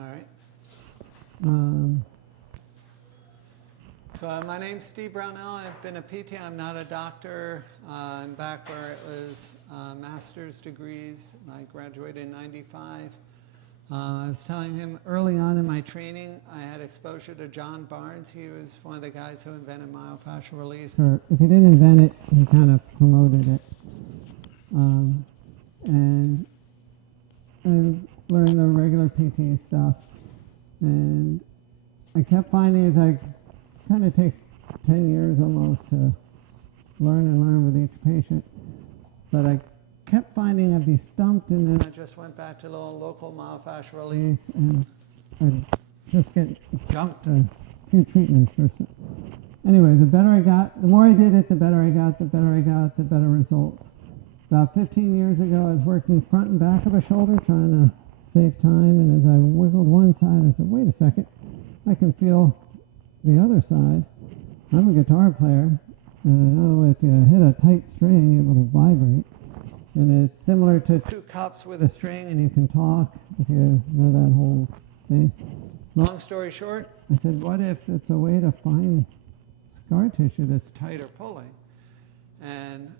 All right. Um, So my name's Steve Brownell. I've been a PT. I'm not a doctor. I'm back where it was master's degrees. I graduated in '95. I was telling him early on in my training, I had exposure to John Barnes. He was one of the guys who invented myofascial release. or if he didn't invent it, he kind of promoted it. And I learned the regular PT stuff. And I kept finding it kind of takes 10 years almost to learn and learn with each patient. But I kept finding I'd be stumped, and then I just went back to the local myofascial release, and I'd just get jumped a few treatments. Anyway, the better I got, the more I did it, the better I got, the better results. About 15 years ago, I was working front and back of a shoulder trying to save time, and as I wiggled one side, I said, wait a second, I can feel the other side. I'm a guitar player, and I know if you hit a tight string, it will vibrate. And it's similar to two cups with a string, and you can talk, if you know that whole thing. Long story short, I said, what if it's a way to find scar tissue that's tight or pulling? And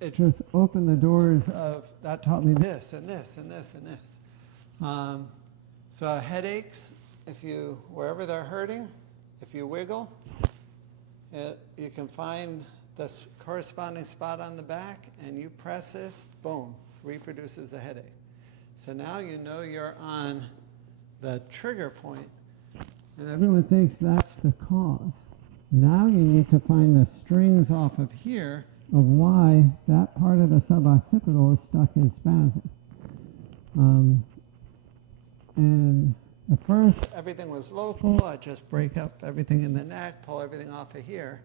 it just opened the doors of, that taught me this, and this, and this, and this. So headaches, wherever they're hurting, if you wiggle, you can find the corresponding spot on the back, and you press this, boom, reproduces a headache. So now you know you're on the trigger point, and everyone thinks that's the cause. Now you need to find the strings off of here of why that part of the suboccipital is stuck in spasm. And at first, everything was local. I'd just break up everything in the neck, pull everything off of here.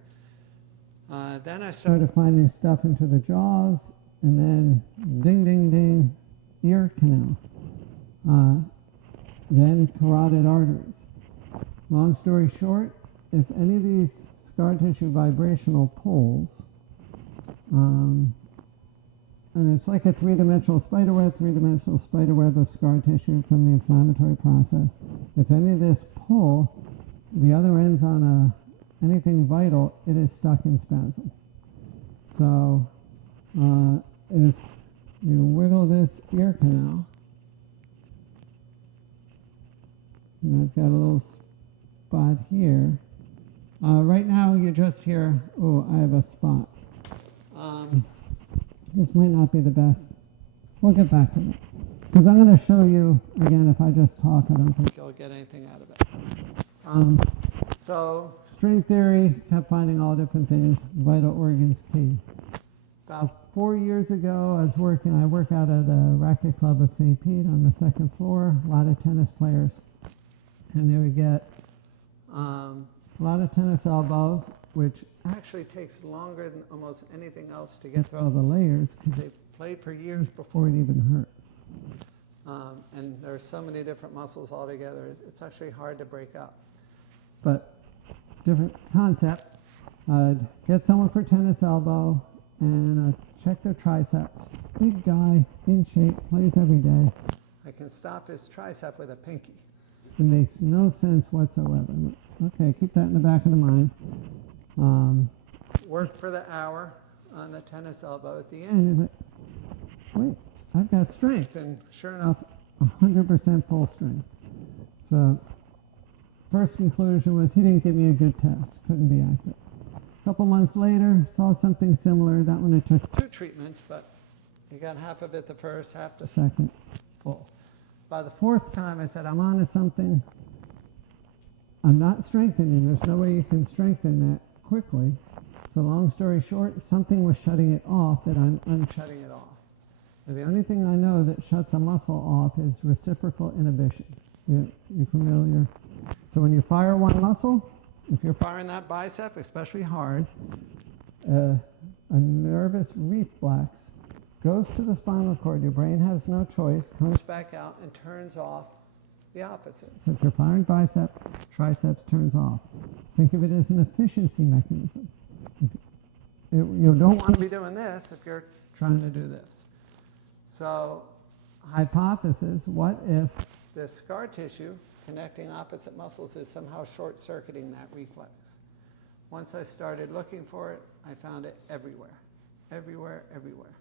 Then I started finding stuff into the jaws, and then ding, ding, ding, ear canal. Then carotid arteries. Long story short, if any of these scar tissue vibrational pulls, and it's like a three-dimensional spider web of scar tissue from the inflammatory process. If any of this pull, the other end's on anything vital, it is stuck in spasm. So if you wiggle this ear canal, and I've got a little spot here. Right now you just hear, oh, I have a spot. This might not be the best. We'll get back to it. Because I'm going to show you, again, if I just talk, I don't think you'll get anything out of it. So string theory, kept finding all different things, vital organs key. About 4 years ago, I work out at the Racket Club of St. Pete on the second floor, a lot of tennis players. And they would get a lot of tennis elbows, which actually takes longer than almost anything else to get through all the layers, because they played for years before it even hurts. And there's so many different muscles all together, it's actually hard to break up. But different concept. I'd get someone for tennis elbow, and I'd check their triceps. Big guy, in shape, plays every day. I can stop his tricep with a pinky. It makes no sense whatsoever. Okay, keep that in the back of the mind. Worked for the hour on the tennis elbow. At the end, you're like, wait, I've got strength. And sure enough, 100% full strength. So first conclusion was he didn't give me a good test. Couldn't be accurate. A couple months later, saw something similar. That one it took 2 treatments, but you got half of it the first, half the second, full. By the 4th time, I said, I'm on to something. I'm not strengthening. There's no way you can strengthen that quickly. So long story short, something was shutting it off that I'm unshutting it off. And the only thing I know that shuts a muscle off is reciprocal inhibition. You familiar? So when you fire one muscle, if you're firing that bicep, especially hard, a nervous reflex goes to the spinal cord. Your brain has no choice, comes back out and turns off the opposite. So if you're firing bicep, triceps turns off. Think of it as an efficiency mechanism. You don't want to be doing this if you're trying to do this. So hypothesis, what if the scar tissue connecting opposite muscles is somehow short-circuiting that reflex. Once I started looking for it, I found it everywhere, everywhere, everywhere.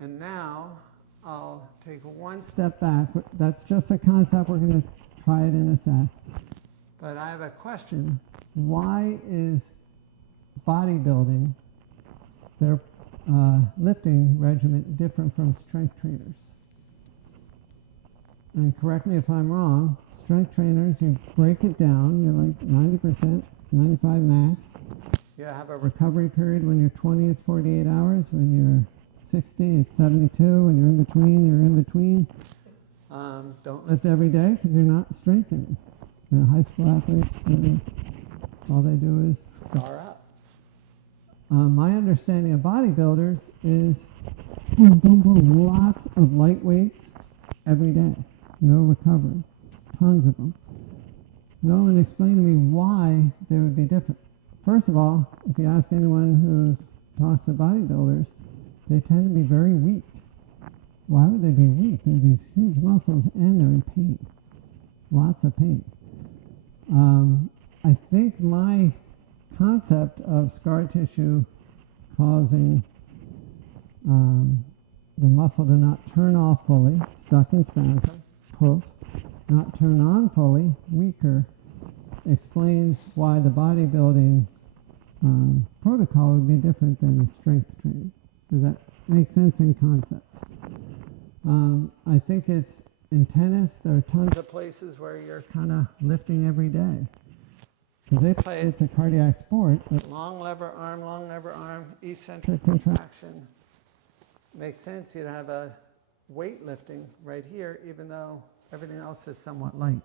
And now I'll take one step back. That's just a concept. We're going to try it in a sec. But I have a question. Why is bodybuilding, their lifting regimen, different from strength trainers? And correct me if I'm wrong, strength trainers, you break it down, you're like 90%, 95 max. You have a recovery period. When you're 20, it's 48 hours. When you're 60, it's 72. When you're in between, you're in between. Don't lift every day because you're not strengthening. High school athletes, all they do is scar up. My understanding of bodybuilders is boom, boom, boom, lots of light weights every day. No recovery. Tons of them. No one explained to me why they would be different. First of all, if you ask anyone who talks to bodybuilders, they tend to be very weak. Why would they be weak? They have these huge muscles and they're in pain. Lots of pain. I think my concept of scar tissue causing the muscle to not turn off fully, stuck in spasm, poof, not turn on fully, weaker, explains why the bodybuilding protocol would be different than strength training. Does that make sense in concept? I think it's in tennis, there are tons of places where you're kind of lifting every day. Because they play, it's a cardiac sport, but long lever arm, eccentric contraction. Makes sense you'd have a weightlifting right here, even though everything else is somewhat light.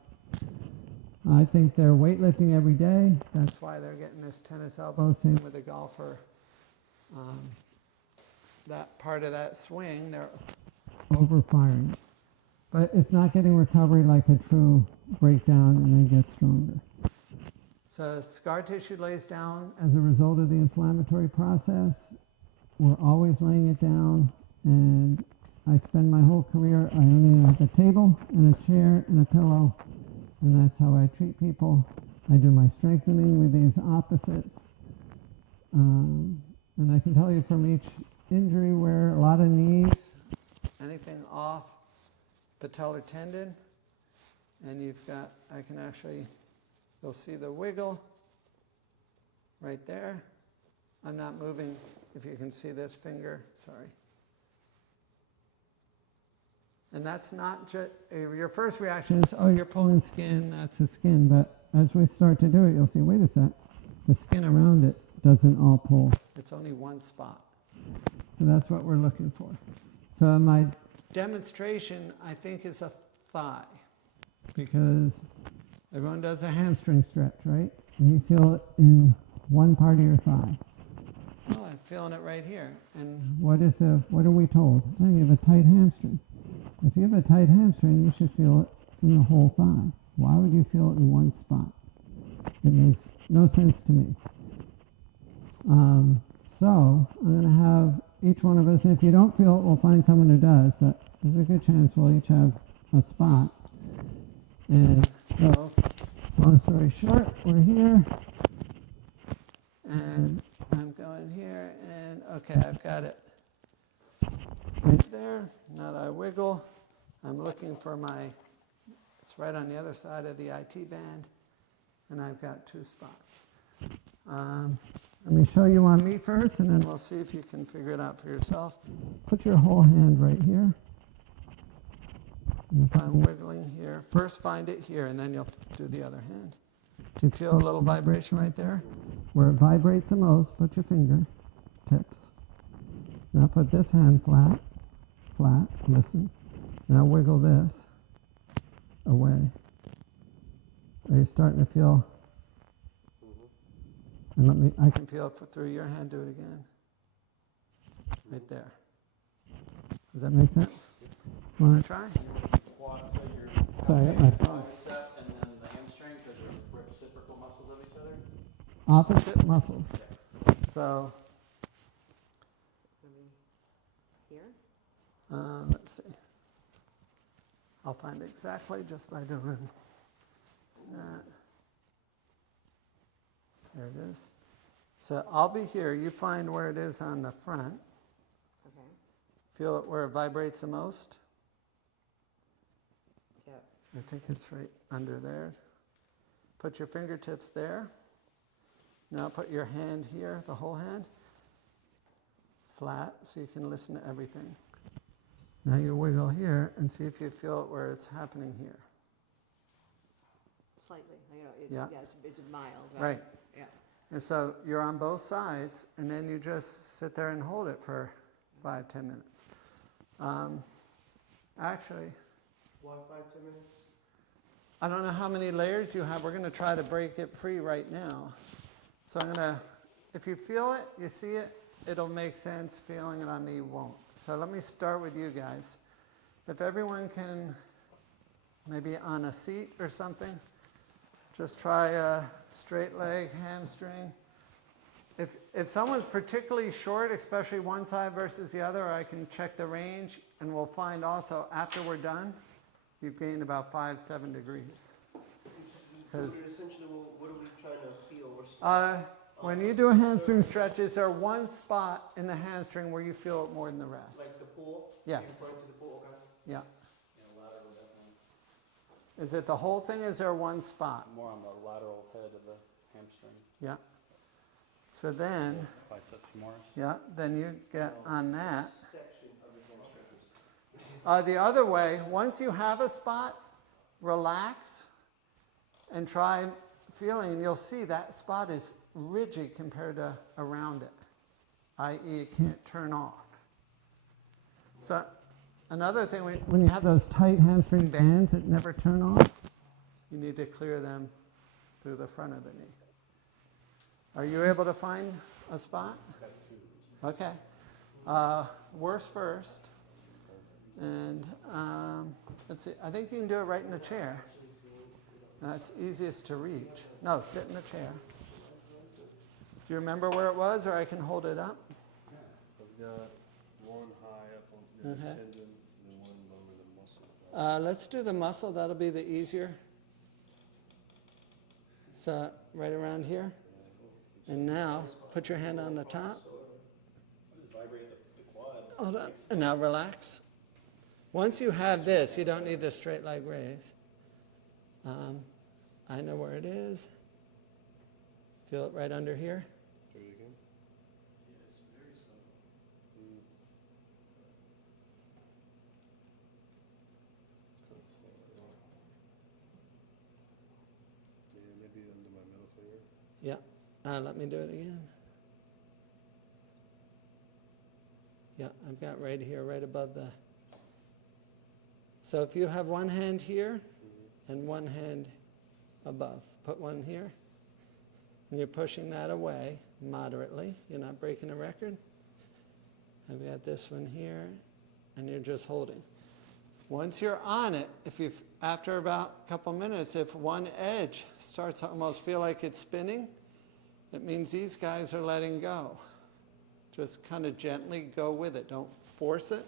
I think they're weightlifting every day. That's why they're getting this tennis elbow. Same with a golfer. That part of that swing, they're overfiring. But it's not getting recovery like a true breakdown and then get stronger. So scar tissue lays down as a result of the inflammatory process. We're always laying it down, and I spend my whole career, I only have a table and a chair and a pillow, and that's how I treat people. I do my strengthening with these opposites. And I can tell you from each injury where a lot of knees, anything off patellar tendon, and you've got, I can actually, you'll see the wiggle right there. I'm not moving, if you can see this finger, sorry. And that's not just, your first reaction is, oh, you're pulling skin, that's the skin. But as we start to do it, you'll see, wait a sec, the skin around it doesn't all pull. It's only one spot. So that's what we're looking for. So my demonstration, I think, is a thigh. Because everyone does a hamstring stretch, right? And you feel it in one part of your thigh. Oh, I'm feeling it right here. And what are we told? Oh, you have a tight hamstring. If you have a tight hamstring, you should feel it in the whole thigh. Why would you feel it in one spot? It makes no sense to me. So I'm going to have each one of us, and if you don't feel it, we'll find someone who does, but there's a good chance we'll each have a spot. And so, long story short, we're here, and I'm going here, and okay, I've got it right there. Now that I wiggle, I'm looking for it's right on the other side of the IT band, and I've got two spots. Let me show you on me first, and then we'll see if you can figure it out for yourself. Put your whole hand right here. And if I'm wiggling here, first find it here, and then you'll do the other hand. Do you feel a little vibration right there? Where it vibrates the most, put your finger tips. Now put this hand flat, listen. Now wiggle this away. Are you starting to feel? And I can feel it through your hand, do it again. Right there. Does that make sense? Want to try? So your quadricep and then the hamstring, because they're reciprocal muscles of each other? Opposite muscles. So, Here? let's see. I'll find exactly just by doing that. There it is. So I'll be here. You find where it is on the front. Okay. Feel it where it vibrates the most? Yep. I think it's right under there. Put your fingertips there. Now put your hand here, the whole hand, flat so you can listen to everything. Now you wiggle here and see if you feel it where it's happening here. Slightly. Yeah. It's mild, Right. right? Yeah. And so you're on both sides, and then you just sit there and hold it for 5-10 minutes. Actually, Why 5-10 minutes? I don't know how many layers you have. We're going to try to break it free right now. So I'm going to, if you feel it, you see it, it'll make sense. Feeling it on me won't. So let me start with you guys. If everyone can, maybe on a seat or something, just try a straight leg, hamstring. If someone's particularly short, especially one side versus the other, I can check the range, and we'll find also after we're done, you've gained about 5-7 degrees. So essentially, what are we trying to feel? We're When you do a hamstring stretch, is there one spot in the hamstring where you feel it more than the rest? like the pool? Yes. You're referring to the pool, okay? Yeah. Yeah, lateral definitely. Is it the whole thing? Is there one spot? More on the lateral head of the hamstring. Yeah. So then, Biceps femoris. yeah, then you get on that. Section of the hamstring. The other way, once you have a spot, relax and try feeling, and you'll see that spot is rigid compared to around it, i.e. it can't turn off. So another thing, When you have those tight hamstring bands that never turn off, you need to clear them through the front of the knee. Are you able to find a spot? Okay. Worst first. And let's see, I think you can do it right in the chair. That's easiest to reach. No, sit in the chair. Do you remember where it was, or I can hold it up? I've got one high up on the Okay. tendon and one lower the muscle. Let's do the muscle. That'll be the easier. So right around here. And now put your hand on the top. Just vibrate the quad. Hold on. And now relax. Once you have this, you don't need the straight leg raise. I know where it is. Feel it right under here. Try it again. Yeah, it's very subtle. Yeah, maybe under my middle finger. Yeah. Let me do it again. Yeah, I've got right here, right above the. So if you have one hand here and one hand above, put one here. And you're pushing that away moderately. You're not breaking a record. I've got this one here, and you're just holding. Once you're on it, after about a couple minutes, if one edge starts to almost feel like it's spinning, it means these guys are letting go. Just kind of gently go with it. Don't force it.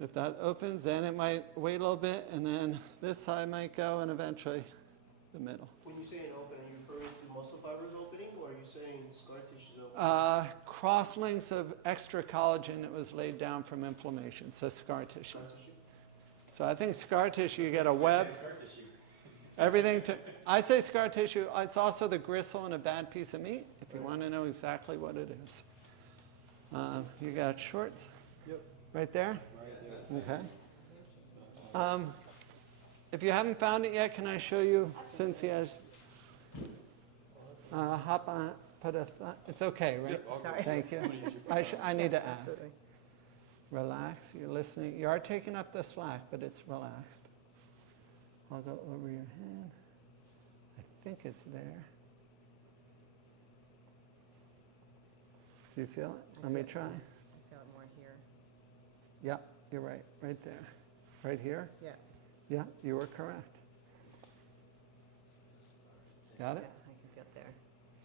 If that opens, then it might wait a little bit, and then this side might go, and eventually the middle. When you say an open, are you referring to muscle fibers opening, or are you saying scar tissues opening? Cross links of extra collagen that was laid down from inflammation, so scar tissue. Scar tissue? So I think scar tissue, you get a web. Scar tissue. Everything to, I say scar tissue, it's also the gristle in a bad piece of meat, if you want to know exactly what it is. You got shorts? Yep. Right there? Right there. Okay. If you haven't found it yet, can I show you, since he has, hop on, it's okay, right? Sorry. Thank you. I need to ask. Absolutely. Relax, you're listening. You are taking up the slack, but it's relaxed. I'll go over your hand. I think it's there. Do you feel it? Let me try. I feel it more here. Yeah, you're right there. Right here? Yeah. Yeah, you were correct. Got Yeah, it? I can feel it there.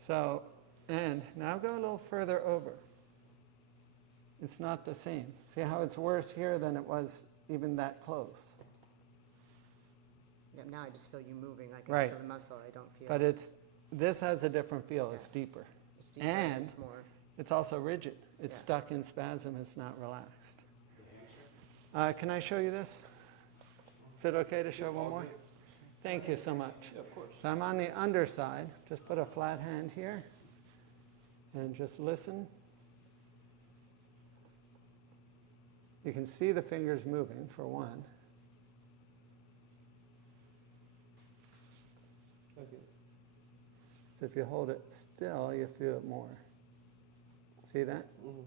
So, and now go a little further over. It's not the same. See how it's worse here than it was even that close. Yeah, now I just feel you moving, like I Right. feel the muscle, I don't feel. But this has a different feel. It's deeper. It's deeper, and- it's more. It's also rigid. It's Yeah. stuck in spasm. It's not relaxed. Can I show you this? Is it okay to show one more? Thank you so much. Yeah, of course. So I'm on the underside. Just put a flat hand here and just listen. You can see the fingers moving for one. Okay. So if you hold it still, you feel it more. See that? Mhm.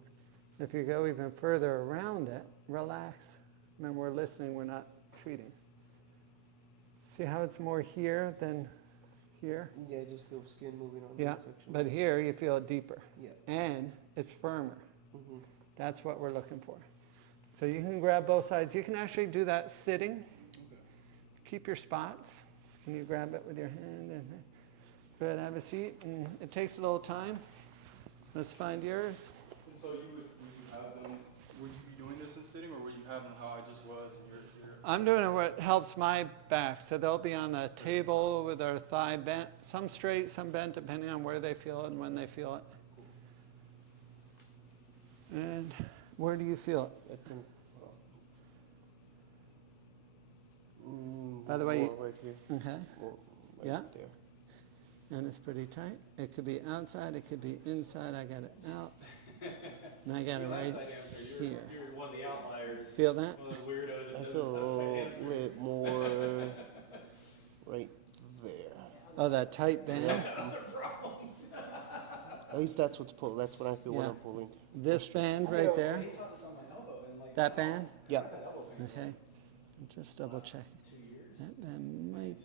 If you go even further around it, relax. Remember, we're listening, we're not treating. See how it's more here than here? Yeah, I just feel skin moving on Yeah, that section. but here you feel it deeper. Yeah. And it's firmer. Mm-hmm. That's what we're looking for. So you can grab both sides. You can actually do that sitting. Keep your spots. Can you grab it with your hand? And good, have a seat. And it takes a little time. Let's find yours. And so would you have them, would you be doing this in sitting, or would you have them how I just was and you're I'm doing it what helps my back. So they'll be on the table with their thigh bent, some straight, some bent, depending on where they feel it and when they feel it. And where do you feel it? I think. By the way, more right here. Okay. More right Yeah. there. And it's pretty tight. It could be outside, it could be inside. I got it out. And I got it right here. You're one of the outliers, Feel that? one of the weirdos. I feel a little bit more right there. Oh, that tight band? At least that's what's pulled. That's what I feel when Yeah. I'm pulling. This band right there? That band? Yeah. Okay. I'm just double checking. That band might.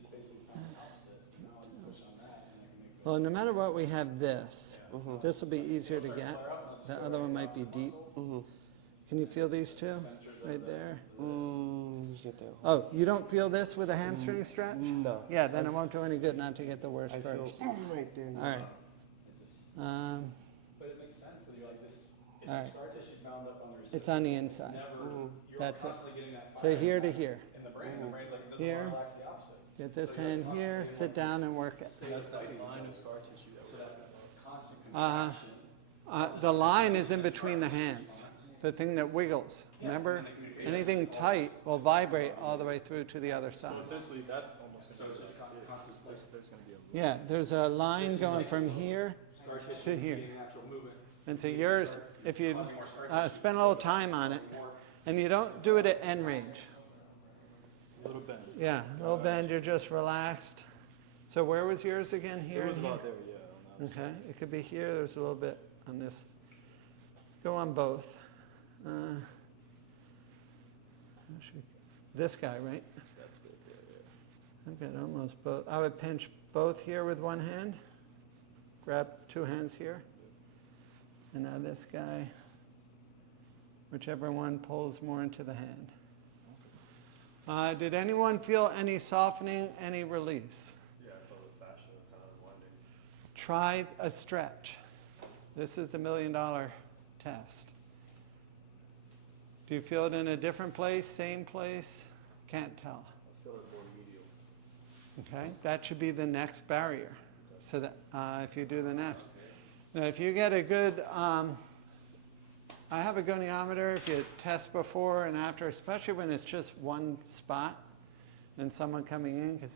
Well, no matter what, we have this. This will be easier to get. The other one might be deep. Can you feel these two? Right there? Get that. Oh, you don't feel this with a hamstring stretch? No. Yeah, then it won't do any good not to get the worst I feel first. right there. All right. But it makes sense, because you're like this, if All the right. scar tissue's bound up on the It's recipient, on the inside. never, you're That's it. constantly getting that So fire here to here. in the brain like, this is Here. why I relax the opposite. Get this hand here, sit down and work it. So that's that line of scar tissue that would have constant contraction. The line is in between the hands, the thing that wiggles. Remember? Anything tight will vibrate all the way through to the other side. Essentially, that's almost, so it's just constant, there's gonna be a Yeah, there's a line going from here scar tissue to here. getting natural movement. And so yours, if you spend a little time on it, and you don't do it at end range. A little bend. Yeah, a little bend, you're just relaxed. So where was yours again? Here It was and here? about there, yeah. On that. Okay, it could be here, there's a little bit on this. Go on both. This guy, right? That's the, yeah. I've got almost both. I would pinch both here with one hand. Grab two hands here. And now this guy, whichever one pulls more into the hand. Did anyone feel any softening, any release? Yeah, I felt the fascia kind of winding. Try a stretch. This is the $1 million test. Do you feel it in a different place, same place? Can't tell. I feel it more medial. Okay, that should be the next barrier. So that if you do the next. Now, if you get a good, I have a goniometer. If you test before and after, especially when it's just one spot, and someone coming in because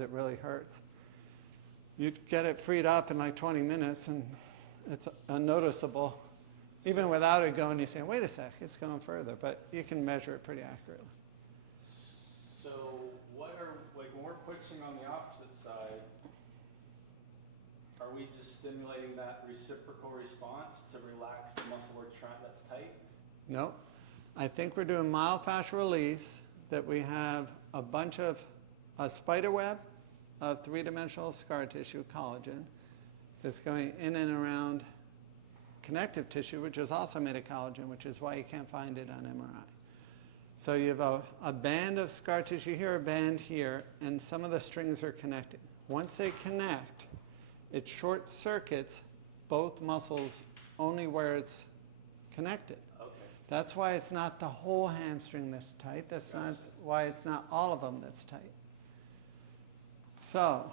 it really hurts, you get it freed up in like 20 minutes, and it's unnoticeable. Even without it going, you say, wait a sec, it's going further, but you can measure it pretty accurately. So what are, like when we're pushing on the opposite side, are we just stimulating that reciprocal response to relax the muscle we're trying, that's tight? No, I think we're doing myofascial release, that we have a bunch of a spider web of three-dimensional scar tissue, collagen, that's going in and around connective tissue, which is also made of collagen, which is why you can't find it on MRI. So you have a band of scar tissue here, a band here, and some of the strings are connecting. Once they connect, it short circuits both muscles only where it's connected. Okay. That's why it's not the whole hamstring that's tight. That's not why it's not all of them that's tight. So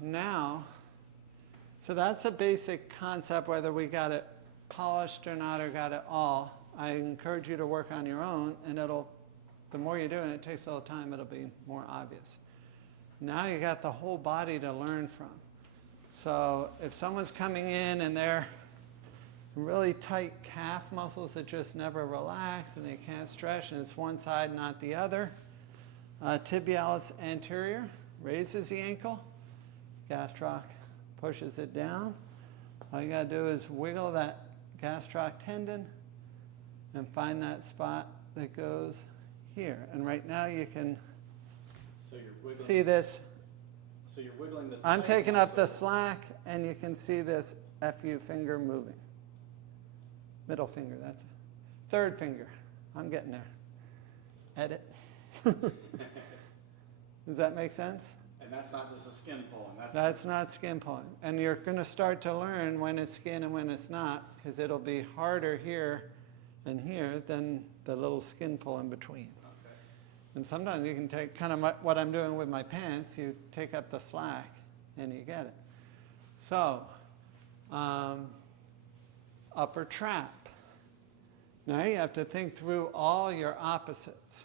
now, so that's a basic concept, whether we got it polished or not, or got it all. I encourage you to work on your own, and the more you do, and it takes a little time, it'll be more obvious. Now you got the whole body to learn from. So if someone's coming in and they're really tight calf muscles that just never relax and they can't stretch, and it's one side, not the other, tibialis anterior raises the ankle, gastroc pushes it down. All you got to do is wiggle that gastroc tendon and find that spot that goes here. And right now you can see this. So you're wiggling the I'm taking up the muscle. slack, and you can see this FU finger moving. Middle finger, that's it. Third finger. I'm getting there. Edit. Does that make sense? And that's not just a skin pulling. That's not skin pulling. And you're going to start to learn when it's skin and when it's not, because it'll be harder here and here than the little skin pull in between. Okay. And sometimes you can take kind of what I'm doing with my pants, you take up the slack and you get it. So, upper trap. Now you have to think through all your opposites.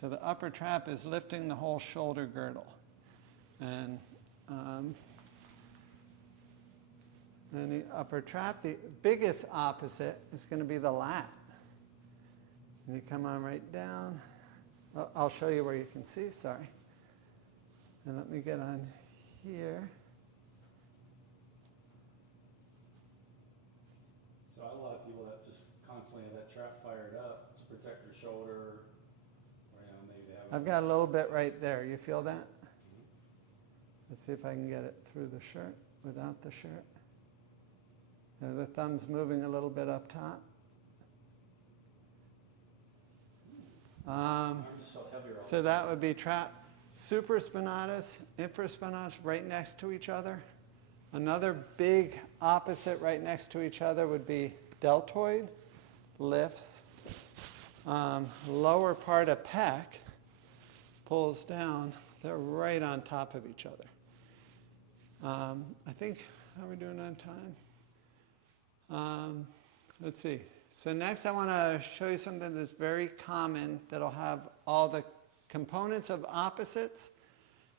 So the upper trap is lifting the whole shoulder girdle. And the upper trap, the biggest opposite is going to be the lat. And you come on right down. Well, I'll show you where you can see, sorry. And let me get on here. So a lot of people that just constantly have that trap fired up to protect their shoulder, or maybe they have. I've got a little bit right there. You feel that? Let's see if I can get it through the shirt without the shirt. There, the thumb's moving a little bit up top. So that would be trap. Supraspinatus, infraspinatus right next to each other. Another big opposite right next to each other would be deltoid, lifts. Lower part of pec pulls down. They're right on top of each other. I think, how are we doing on time? Let's see. So next I want to show you something that's very common that'll have all the components of opposites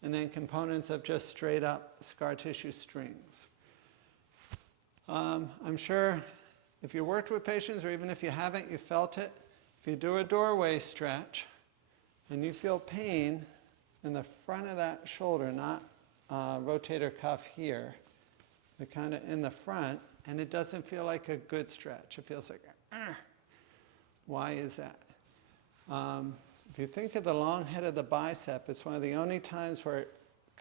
and then components of just straight up scar tissue strings. I'm sure if you worked with patients, or even if you haven't, you felt it. If you do a doorway stretch and you feel pain in the front of that shoulder, not rotator cuff here, but kind of in the front, and it doesn't feel like a good stretch. It feels like, why is that? If you think of the long head of the bicep, it's one of the only times where it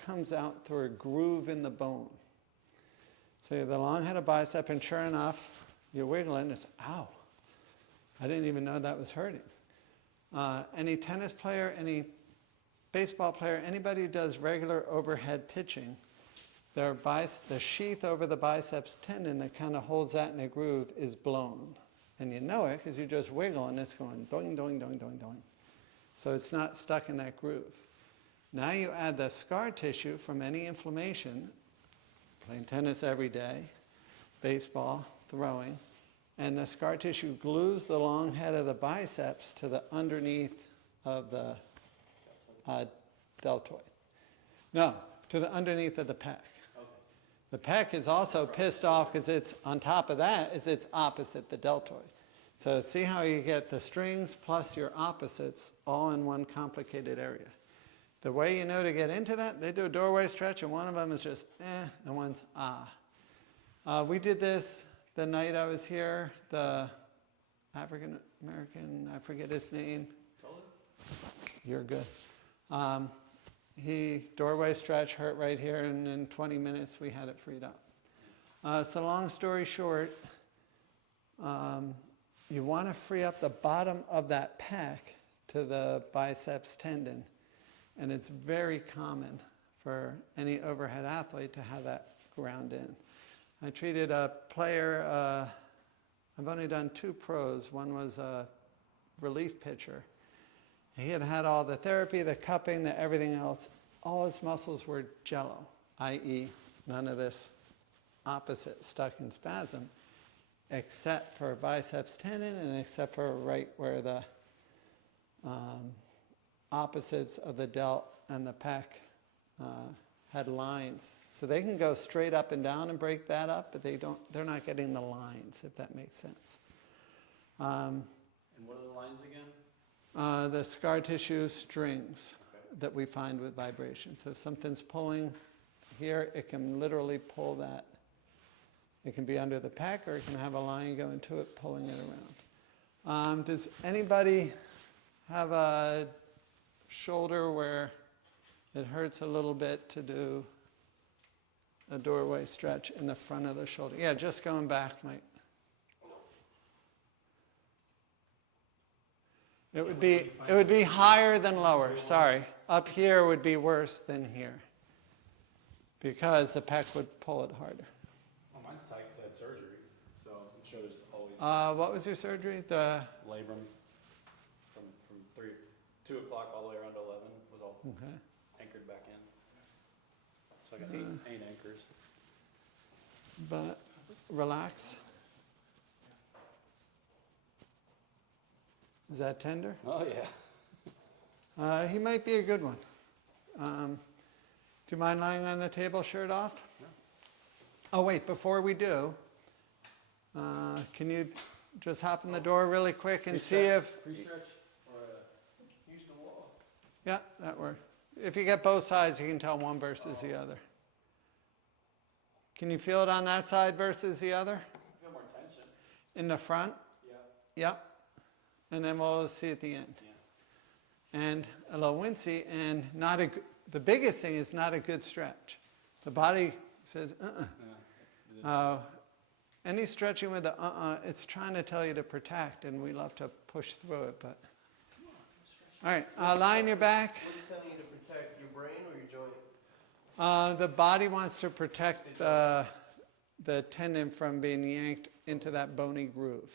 comes out through a groove in the bone. So you have the long head of bicep, and sure enough, you're wiggling, it's, ow. I didn't even know that was hurting. Any tennis player, any baseball player, anybody who does regular overhead pitching, the sheath over the biceps tendon that kind of holds that in a groove is blown. And you know it because you just wiggle and it's going doing, doing, doing, doing, doing. So it's not stuck in that groove. Now you add the scar tissue from any inflammation, playing tennis every day, baseball, throwing, and the scar tissue glues the long head of the biceps to the underneath of the deltoid. No, to the underneath of the pec. Okay. The pec is also pissed off because it's on top of that is its opposite, the deltoid. So see how you get the strings plus your opposites all in one complicated area. The way you know to get into that, they do a doorway stretch and one of them is just and one's ah. We did this the night I was here, the African American, I forget his name. You're good. Doorway stretch hurt right here, and in 20 minutes we had it freed up. So long story short, you want to free up the bottom of that pec to the biceps tendon, and it's very common for any overhead athlete to have that ground in. I treated a player I've only done 2 pros. One was a relief pitcher. He had had all the therapy, the cupping, the everything else. All his muscles were jello, i.e. none of this opposite stuck in spasm, except for biceps tendon and except for right where the opposites of the delt and the pec had lines. So they can go straight up and down and break that up, but they're not getting the lines, if that makes sense. And what are the lines again? The scar tissue strings that we find with vibration. So if something's pulling here, it can literally pull that. It can be under the pec, or it can have a line go into it, pulling it around. Does anybody have a shoulder where it hurts a little bit to do a doorway stretch in the front of the shoulder? Yeah, just going back, Mike. It would be higher than lower. Sorry, up here would be worse than here because the pec would pull it harder. Well, mine's tight because I had surgery, so I'm sure there's always What was your surgery? The labrum from 2 o'clock all the way around to 11 was all okay. anchored back in. So I got eight anchors. But relax. Is that tender? Oh yeah. He might be a good one. Do you mind lying on the table, shirt off? No. Oh wait, before we do, can you just hop in the door really quick and see if... Pre-stretch? Or Use the wall. Yeah, that works. If you get both sides, you can tell one versus the other. Can you feel it on that side versus the other? I feel more tension. In the front? Yeah. Yep. And then we'll see at the end. Yeah. And a little wincy, and the biggest thing is not a good stretch. The body says, Yeah. Any stretching with the it's trying to tell you to protect, and we love to push through it, but. All right, lie on your back. What's telling you to protect your brain or your joint? The body wants to protect the tendon from being yanked into that bony groove.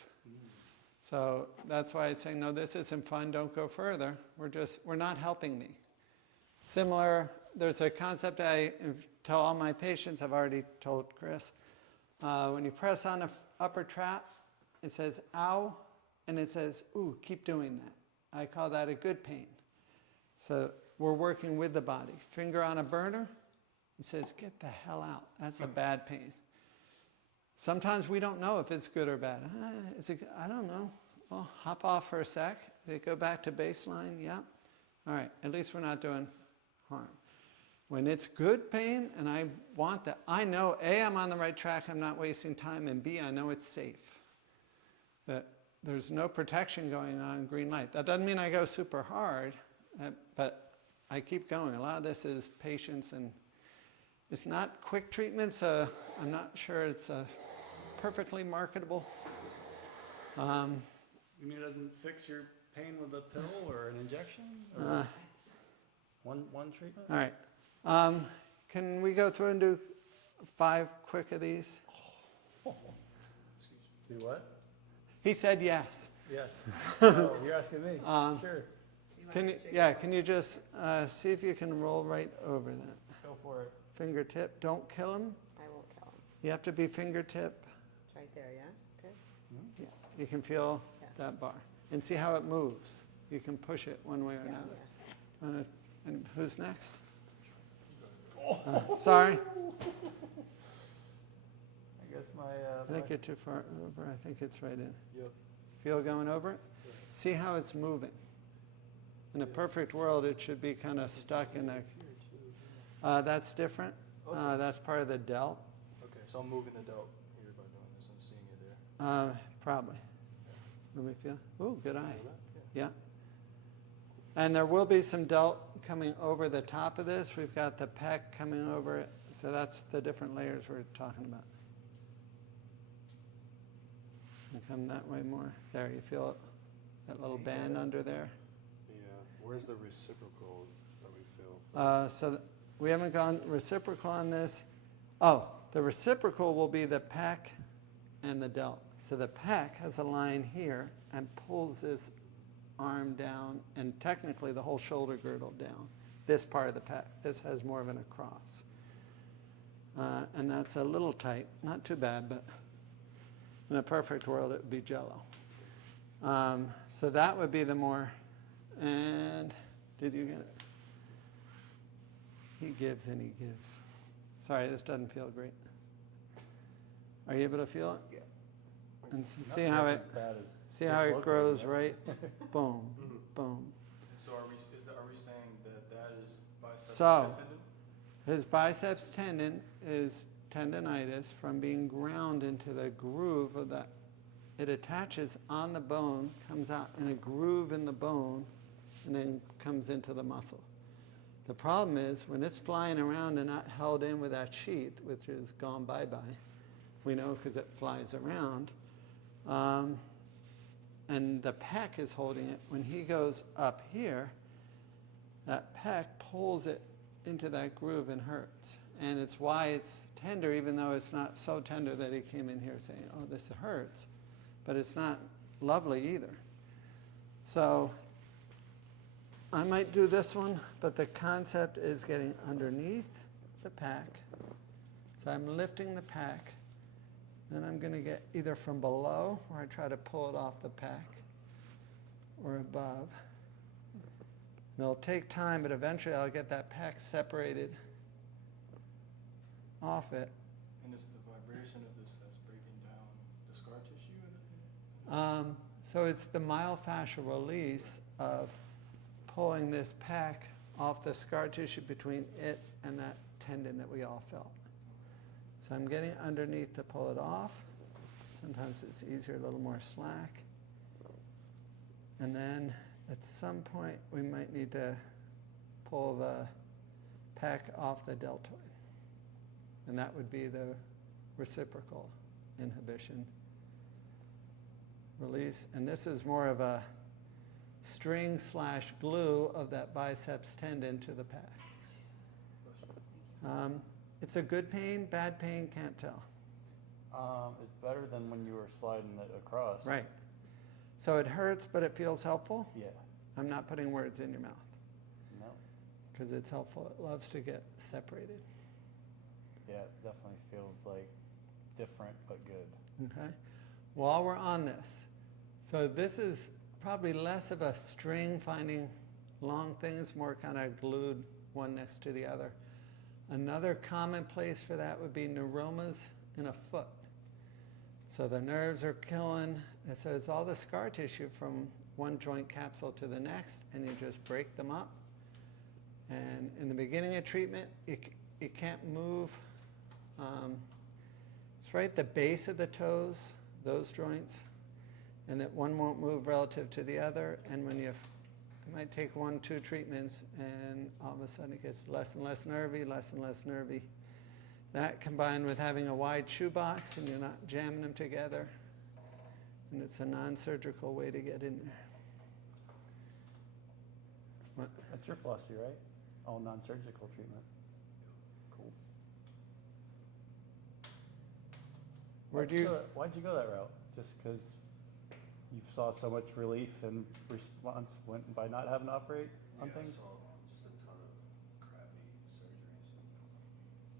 So that's why it's saying, no, this isn't fun, don't go further. We're not helping me. Similar, there's a concept I tell all my patients, I've already told Chris. When you press on the upper trap, it says, ow, and it says, ooh, keep doing that. I call that a good pain. So we're working with the body. Finger on a burner, it says, get the hell out. That's a bad pain. Sometimes we don't know if it's good or bad. I don't know. Well, hop off for a sec. Did it go back to baseline? Yeah. All right, at least we're not doing harm. When it's good pain, and I want that, I know, A, I'm on the right track, I'm not wasting time, and B, I know it's safe. That there's no protection going on, green light. That doesn't mean I go super hard, but I keep going. A lot of this is patience, and it's not quick treatment, so I'm not sure it's perfectly marketable. You mean it doesn't fix your pain with a pill or an injection? Or one treatment? All right. Can we go through and do 5 quick of these? Do what? He said yes. Yes. Oh, you're asking me. Sure. Can you just see if you can roll right over that? Go for it. Fingertip. Don't kill him. I won't kill him. You have to be fingertip. It's right there, yeah, Chris? Yeah. You can feel Yeah. that bar. And see how it moves. You can push it one way or Yeah, another. And who's next? Sorry. I guess my... I think you're too far over. I think it's right in. Yep. Feel going over it? See how it's moving. In a perfect world, it should be kind of stuck in there. That's different. That's part of the delt. Okay, so I'm moving the delt here by doing this. I'm seeing it there. Probably. Let me feel. Ooh, good eye. Yeah. And there will be some delt coming over the top of this. We've got the pec coming over it. So that's the different layers we're talking about. And come that way more. There, you feel it? That little band under there? Yeah. Where's the reciprocal that we feel? We haven't gone reciprocal on this. Oh, the reciprocal will be the pec and the delt. So the pec has a line here and pulls this arm down, and technically the whole shoulder girdle down. This part of the pec. This has more of an across. And that's a little tight. Not too bad, but in a perfect world it would be jello. So that would be the more, and did you get it? He gives and he gives. Sorry, this doesn't feel great. Are you able to feel it? Yeah. And see how it, see how it grows, right? Boom, Mhm. boom. So are we saying that that is bicep So- tendon? His biceps tendon is tendonitis from being ground into the groove of that. It attaches on the bone, comes out in a groove in the bone, and then comes into the muscle. The problem is when it's flying around and not held in with that sheath, which is gone bye-bye, we know because it flies around, and the pec is holding it. When he goes up here, that pec pulls it into that groove and hurts. And it's why it's tender, even though it's not so tender that he came in here saying, oh, this hurts. But it's not lovely either. So I might do this one, but the concept is getting underneath the pec. So I'm lifting the pec. Then I'm going to get either from below, where I try to pull it off the pec, or above. And it'll take time, but eventually I'll get that pec separated off it. And it's the vibration of this that's breaking down the scar tissue? So it's the myofascial release of pulling this pec off the scar tissue between it and that tendon that we all felt. So I'm getting underneath to pull it off. Sometimes it's easier, a little more slack. And then at some point we might need to pull the pec off the deltoid. And that would be the reciprocal inhibition release. And this is more of a string/glue of that biceps tendon to the pec. It's a good pain, bad pain, can't tell. It's better than when you were sliding it across. Right. So it hurts, but it feels helpful? Yeah. I'm not putting words in your mouth No. because it's helpful. It loves to get separated. Yeah, it definitely feels like different but good. Okay. While we're on this, so this is probably less of a string finding long things, more kind of glued one next to the other. Another common place for that would be neuromas in a foot. So the nerves are killing, and so it's all the scar tissue from one joint capsule to the next, and you just break them up. And in the beginning of treatment, you can't move. It's right at the base of the toes, those joints, and that one won't move relative to the other. And when you might take 1-2 treatments, and all of a sudden it gets less and less nervy, less and less nervy. That combined with having a wide shoebox and you're not jamming them together, and it's a non-surgical way to get in there. What? That's your philosophy, right? All non-surgical treatment. Cool. Where'd you? Why'd you go that route? Just because you saw so much relief and response went by not having to operate on things? I saw just a ton of crappy surgeries,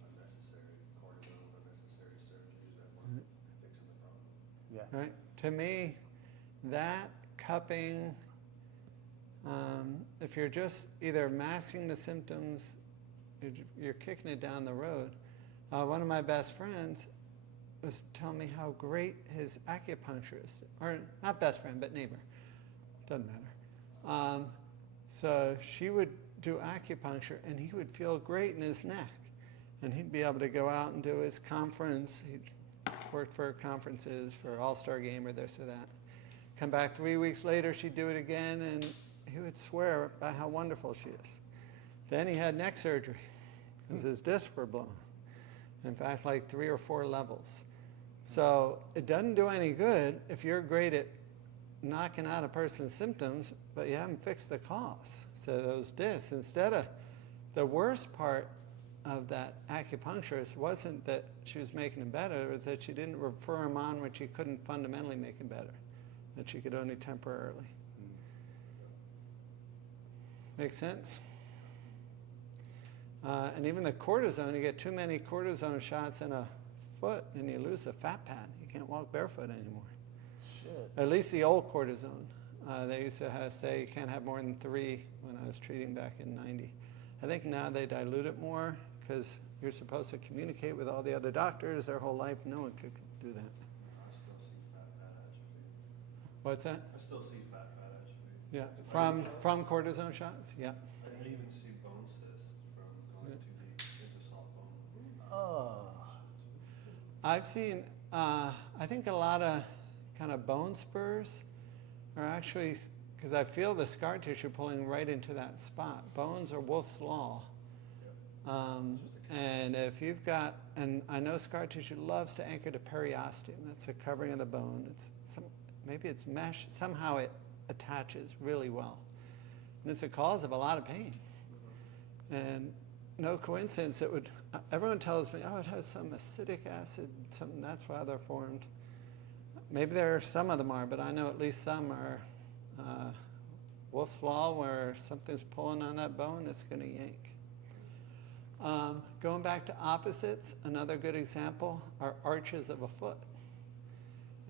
unnecessary cortisone, unnecessary surgeries that weren't fixing the problem. Yeah. Right. To me, that cupping, if you're just either masking the symptoms, you're kicking it down the road. One of my best friends was telling me how great his acupuncturist, or not best friend, but neighbor, doesn't matter. So she would do acupuncture and he would feel great in his neck. And he'd be able to go out and do his conference. He'd worked for conferences for All-Star Game or this or that. Come back 3 weeks later, she'd do it again, and he would swear by how wonderful she is. Then he had neck surgery because his discs were blown. In fact, like 3 or 4 levels. So it doesn't do any good if you're great at knocking out a person's symptoms, but you haven't fixed the cause. So those discs, instead of the worst part of that acupuncturist wasn't that she was making him better, it was that she didn't refer him on when she couldn't fundamentally make him better, that she could only temporarily. Make sense? And even the cortisone, you get too many cortisone shots in a foot and you lose the fat pad. You can't walk barefoot anymore. Shit. At least the old cortisone. They used to say you can't have more than 3 when I was treating back in 90. I think now they dilute it more because you're supposed to communicate with all the other doctors their whole life. No one could do that. I still see fat atrophy. What's that? I still see fat atrophy. Yeah, from cortisone shots? Yeah. I even see bone cysts from going too deep into soft bone. Oh. I've seen, I think a lot of kind of bone spurs are actually, because I feel the scar tissue pulling right into that spot. Bones are Wolf's Law. And if you've got, and I know scar tissue loves to anchor to periosteum. That's a covering of the bone. Maybe it's mesh. Somehow it attaches really well. And it's a cause of a lot of pain. And no coincidence, everyone tells me, oh, it has some acidic acid, something, that's why they're formed. Maybe some of them are, but I know at least some are Wolf's Law, where something's pulling on that bone, it's going to yank. Going back to opposites, another good example are arches of a foot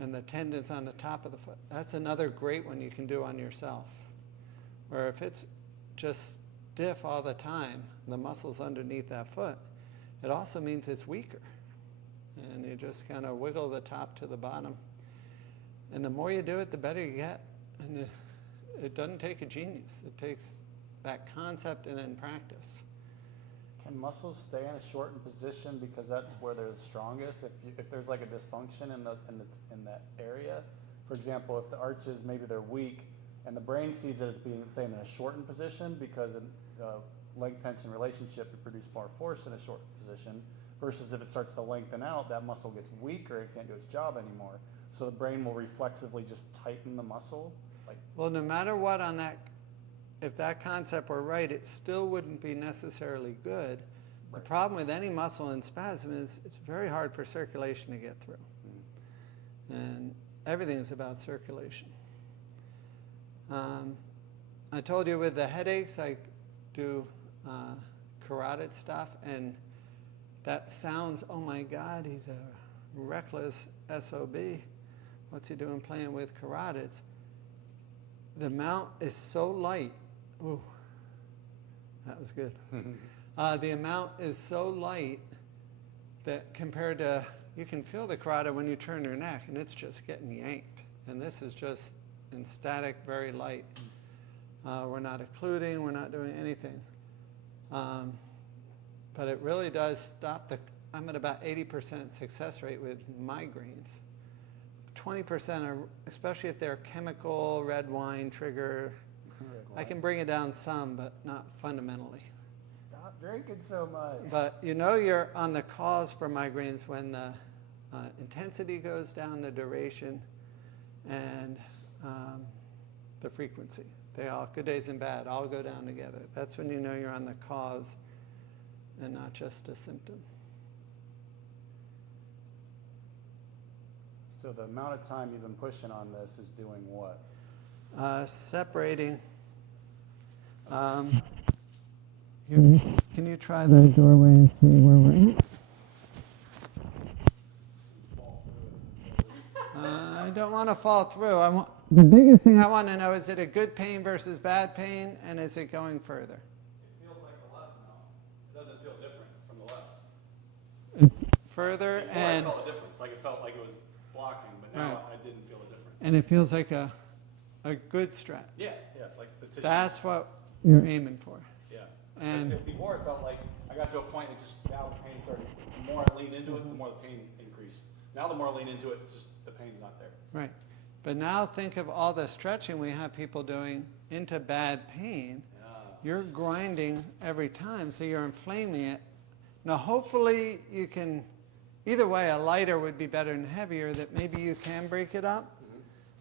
and the tendons on the top of the foot. That's another great one you can do on yourself. Where if it's just stiff all the time, the muscles underneath that foot, it also means it's weaker. And you just kind of wiggle the top to the bottom. And the more you do it, the better you get. And it doesn't take a genius. It takes that concept and then practice. Can muscles stay in a shortened position because that's where they're the strongest? If there's like a dysfunction in that area, for example, if the arches maybe they're weak, and the brain sees it as being, say, in a shortened position because in leg tension relationship, you produce more force in a shortened position, versus if it starts to lengthen out, that muscle gets weaker, it can't do its job anymore. So the brain will reflexively just tighten the muscle. Well, no matter what on that, if that concept were right, it still wouldn't be necessarily good. The problem with any muscle in spasm is it's very hard for circulation to get through. And everything is about circulation. I told you with the headaches, I do carotid stuff, and that sounds, oh my God, he's a reckless SOB. What's he doing playing with carotids? The mount is so light. Ooh, that was good. The amount is so light that compared to, you can feel the carotid when you turn your neck, and it's just getting yanked. And this is just in static, very light. We're not occluding, we're not doing anything. But it really does stop I'm at about 80% success rate with migraines. 20% are, especially if they're chemical, red wine trigger. I can bring it down some, but not fundamentally. Stop drinking so much. But you know you're on the cause for migraines when the intensity goes down, the duration, and the frequency. They all, good days and bad, all go down together. That's when you know you're on the cause and not just a symptom. So the amount of time you've been pushing on this is doing what? Separating. Can you try the doorway and see where we're at? I don't want to fall through. The biggest thing I want to know, is it a good pain versus bad pain, and is it going further? It feels like the left now. It doesn't feel different from the left. Further Before and I felt a difference. Like it felt like it was blocking, but now I didn't feel a difference. and it feels like a good stretch. Yeah, like the tissue. That's what you're aiming for. Yeah. And before it felt like I got to a point that just now the pain started. The more I leaned into it, the more the pain increased. Now the more I lean into it, just the pain's not there. right. But now think of all the stretching we have people doing into bad pain. Yeah. You're grinding every time, so you're inflaming it. Now hopefully you can, either way, a lighter would be better than heavier, that maybe you can break it up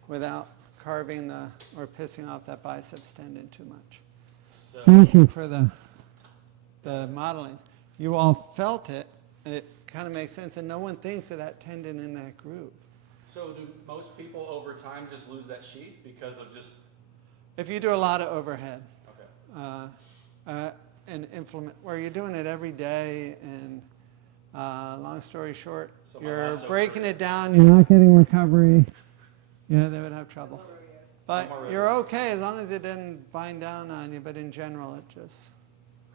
without carving or pissing off that biceps tendon too much. So Thank you. For the modeling. you all felt it, it kind of makes sense, and no one thinks of that tendon in that groove. So do most people over time just lose that sheath because of just, If you do a lot of overhead, okay. and implement, where you're doing it every day, and long story short, So my you're last breaking surgery- it down, You're not getting recovery. yeah, they would have trouble. Lower years. But More you're regular. okay as long as it didn't bind down on you, but in general,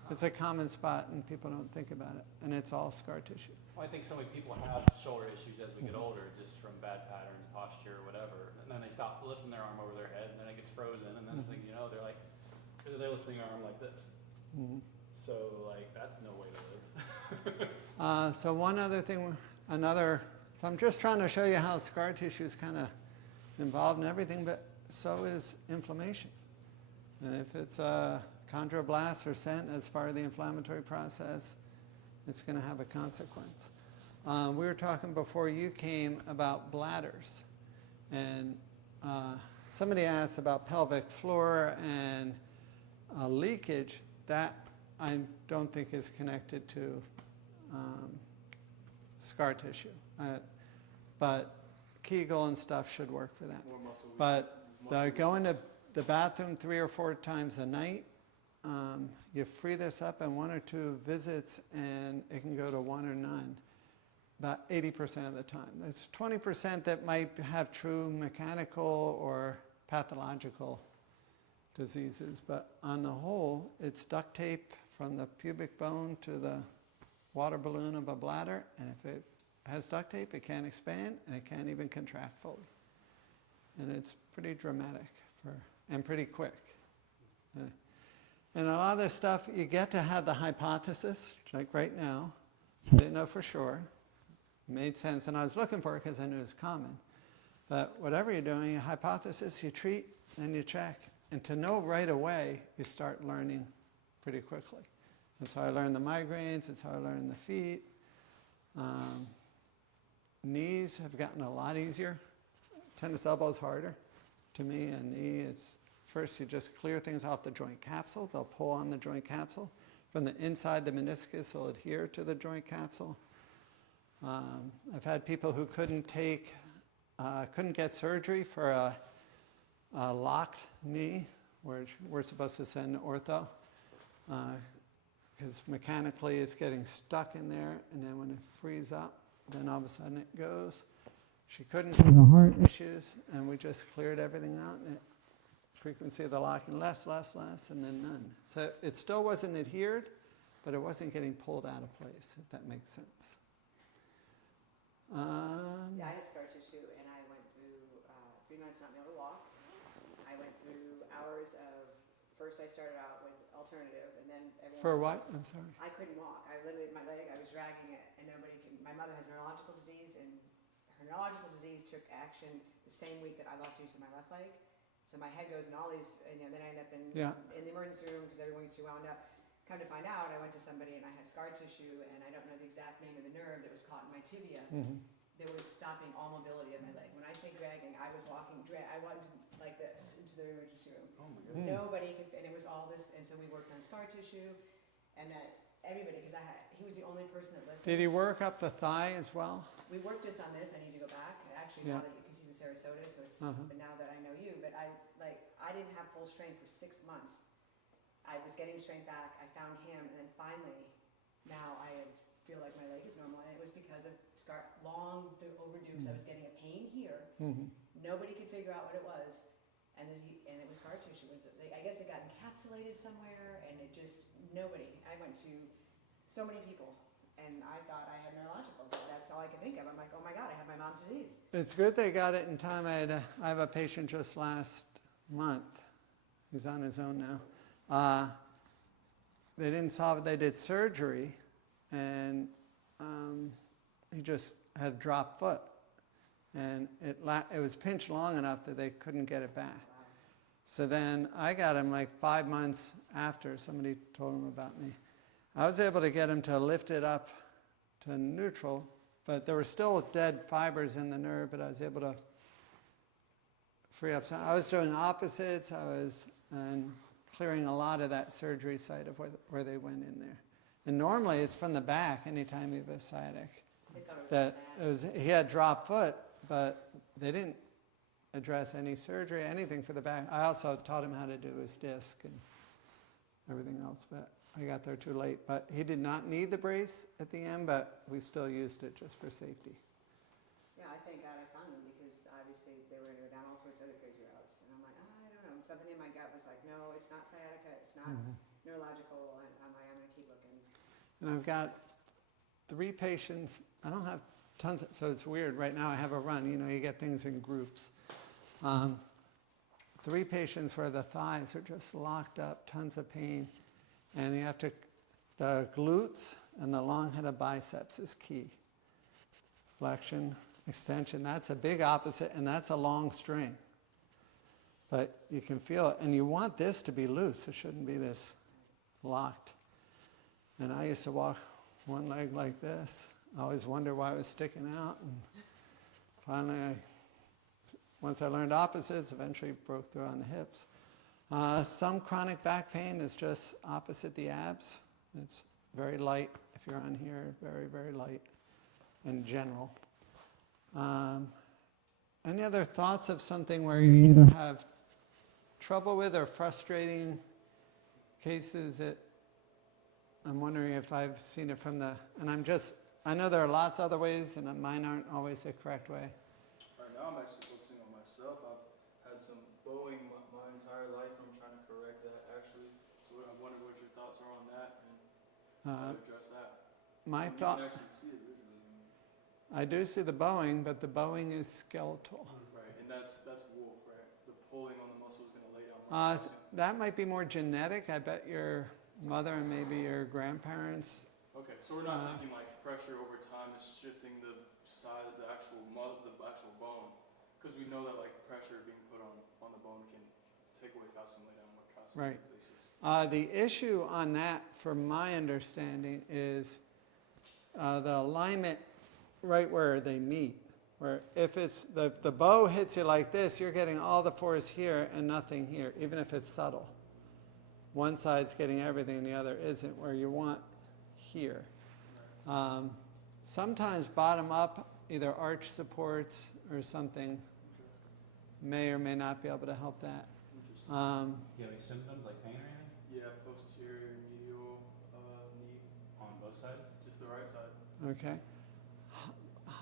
it's a common spot and people don't think about it, and it's all scar tissue. Well, I think so many people have shoulder issues as we get older, just from bad patterns, posture, or whatever. And then they stop lifting their arm over their head, and then it gets frozen, and then it's like, you know, they're like, they're lifting their arm like this. Mhm. So, like, that's no way to live. So one other thing, so I'm just trying to show you how scar tissue is kind of involved in everything, but so is inflammation. And if it's a chondroblast or scent as part of the inflammatory process, it's going to have a consequence. We were talking before you came about bladders, and somebody asked about pelvic floor and leakage. That I don't think is connected to scar tissue, but Kegel and stuff should work for that. More muscle. But going to the bathroom 3 or 4 times a night, you free this up in 1 or 2 visits, and it can go to 1 or none, about 80% of the time. There's 20% that might have true mechanical or pathological diseases, but on the whole, it's duct tape from the pubic bone to the water balloon of a bladder, and if it has duct tape, it can't expand, and it can't even contract fully. And it's pretty dramatic and pretty quick. And a lot of this stuff, you get to have the hypothesis, like right now. I didn't know for sure. It made sense, and I was looking for it because I knew it was common. But whatever you're doing, a hypothesis, you treat, then you check. And to know right away, you start learning pretty quickly. That's how I learned the migraines, that's how I learned the feet. Knees have gotten a lot easier. Tennis elbow is harder. To me, a knee, it's first you just clear things off the joint capsule. They'll pull on the joint capsule. From the inside, the meniscus will adhere to the joint capsule. I've had people who couldn't get surgery for a locked knee, where we're supposed to send ortho, because mechanically it's getting stuck in there, and then when it frees up, then all of a sudden it goes. She couldn't The heart issues, and we just cleared everything out, and frequency of the locking less, and then none. So it still wasn't adhered, but it wasn't getting pulled out of place, if that makes sense. Yeah, I had scar tissue, and I went through 3 months not being able to walk. I went through hours of, first I started out with alternative, and then everyone For was- what? I'm sorry. I couldn't walk. I literally, my leg, I was dragging it, and nobody could. My mother has neurological disease, and her neurological disease took action the same week that I lost use of my left leg. So my head goes in all these, then I end up in the emergency room because everyone gets too wound up. Come to find out, I went to somebody and I had scar tissue, and I don't know the exact name of the nerve that was caught in my tibia. That was stopping all mobility of my leg. When I say dragging, I was walking, I walked like this into the emergency room. Oh my goodness. Nobody could, and it was all this, and so we worked on scar tissue, and that everybody, because he was the only person that listened. Did he work up the thigh as well? We worked just on this. I need to go back. Actually, now that because he's in Sarasota, so it's. But now that I know you, but I didn't have full strength for 6 months. I was getting strength back. I found him, and then finally, now I feel like my leg is normal, and it was because of long overdue. Because I was getting a pain here. Nobody could figure out what it was, and it was scar tissue. I guess it got encapsulated somewhere, and it just nobody. I went to so many people. And I thought I had neurological, but that's all I could think of. I'm like, oh my God, I have my mom's disease. It's good they got it in time. I have a patient just last month. He's on his own now. They didn't solve it. They did surgery, and he just had a dropped foot. And it was pinched long enough that they couldn't get it back. Wow. So then I got him like 5 months after. Somebody told him about me. I was able to get him to lift it up to neutral, but there were still dead fibers in the nerve, but I was able to free up some. I was doing opposites. I was clearing a lot of that surgery site of where they went in there. And normally it's from the back anytime you have a sciatic. They thought it was That sad. he had drop foot, but they didn't address any surgery, anything for the back. I also taught him how to do his disc and everything else, but I got there too late. But he did not need the brace at the end, but we still used it just for safety. Yeah, I thank God I found them because obviously they were going to go down all sorts of other crazy routes. And I'm like, oh, I don't know. Something in my gut was like, no, it's not sciatica, it's not neurological. And I'm like, I'm going to keep looking. And I've got 3 patients. I don't have tons, so it's weird. Right now I have a run. You know, you get things in groups. 3 patients where the thighs are just locked up, tons of pain. And you have to, the glutes and the long head of biceps is key. Flexion, extension, that's a big opposite, and that's a long string. But you can feel it, and you want this to be loose. It shouldn't be this locked. And I used to walk one leg like this. I always wondered why it was sticking out. And finally, once I learned opposites, eventually broke through on the hips. Some chronic back pain is just opposite the abs. It's very light if you're on here, very, very light in general. Any other thoughts of something where you either have trouble with or frustrating cases that I'm wondering if I've seen it from the, and I know there are lots of other ways and mine aren't always the correct way. Right now I'm actually focusing on myself. I've had some bowing my entire life. I'm trying to correct that actually. So I wonder what your thoughts are on that and how to address that. My You thought, can actually see it visually. I do see the bowing, but the bowing is skeletal. Right, and that's wolf, right? The pulling on the muscle is going to lay down more calcium. That might be more genetic. I bet your mother and maybe your grandparents. Okay, so we're not thinking like pressure over time is shifting the side of the actual bone, because we know that like pressure being put on the bone can take away calcium, lay down more calcium. Right. Replaces. The issue on that, from my understanding, is the alignment right where they meet. Where if it's the bow hits you like this, you're getting all the force here and nothing here, even if it's subtle. One side's getting everything and the other isn't, where you want here. Sometimes bottom up, either arch supports or something may or may not be able to help that. Interesting. Do you have any symptoms like pain or anything Yeah, posterior medial knee on both sides? just the right side. Okay.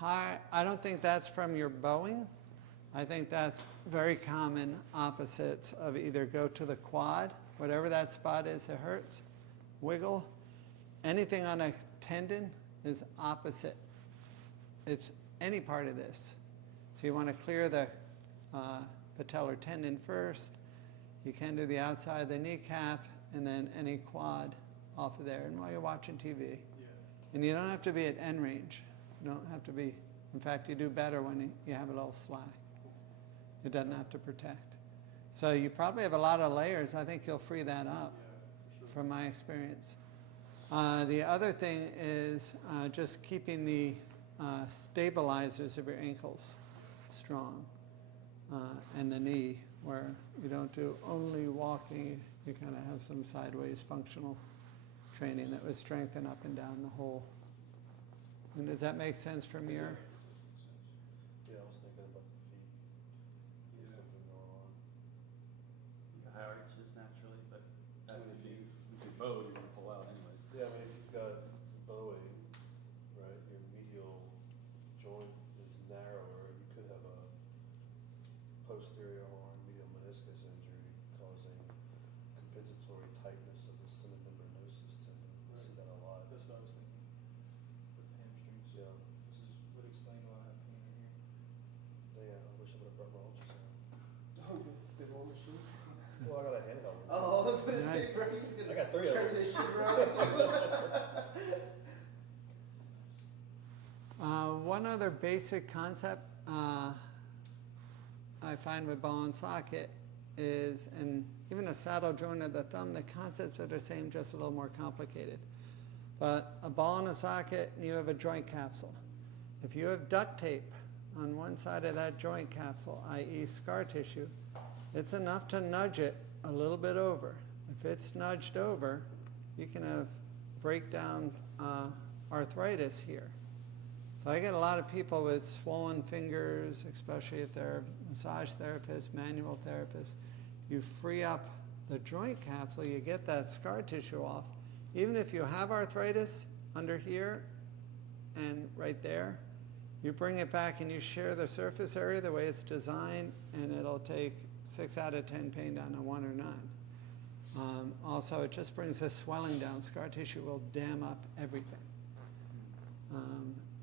I don't think that's from your bowing. I think that's very common opposites of either go to the quad, whatever that spot is that hurts, wiggle. Anything on a tendon is opposite. It's any part of this. So you want to clear the patellar tendon first. You can do the outside of the kneecap and then any quad off of there. And while you're watching TV. Yeah. And you don't have to be at end range. You don't have to be, in fact, you do better when you have a little slack. It doesn't have to protect. So you probably have a lot of layers. I think you'll free that up from my experience. The other thing is just keeping the stabilizers of your ankles strong and the knee, where you don't do only walking, you kind of have some sideways functional training that would strengthen up and down the whole. And does that make sense from your? Yeah, I was thinking about the feet. There's something going on. High arches naturally, but I mean, if you bow, you're going to pull out anyways. Yeah, I mean, if you've got bowing, right, your medial joint is narrower, you could have a posterior arm medial meniscus injury causing compensatory tightness of the semimembranosus tendon. I see that a lot. That's what I was thinking with the hamstrings. Yeah. This would explain why I have pain in here. Yeah, I wish I would have brought my ultrasound. Oh, big old machine. Well, I got a handheld one. Oh, I was gonna say, Nice. Freddie's gonna I got 3 of carry them. this shit around. One other basic concept I find with ball and socket is, and even a saddle joint of the thumb, the concepts are the same, just a little more complicated. But a ball and a socket, and you have a joint capsule. If you have duct tape on one side of that joint capsule, i.e. scar tissue, it's enough to nudge it a little bit over. If it's nudged over, you can have break down arthritis here. So I get a lot of people with swollen fingers, especially if they're massage therapists, manual therapists. You free up the joint capsule, you get that scar tissue off. Even if you have arthritis under here and right there, you bring it back and you share the surface area the way it's designed, and it'll take 6 out of 10 pain down to 1 or none. Also, it just brings the swelling down. Scar tissue will dam up everything.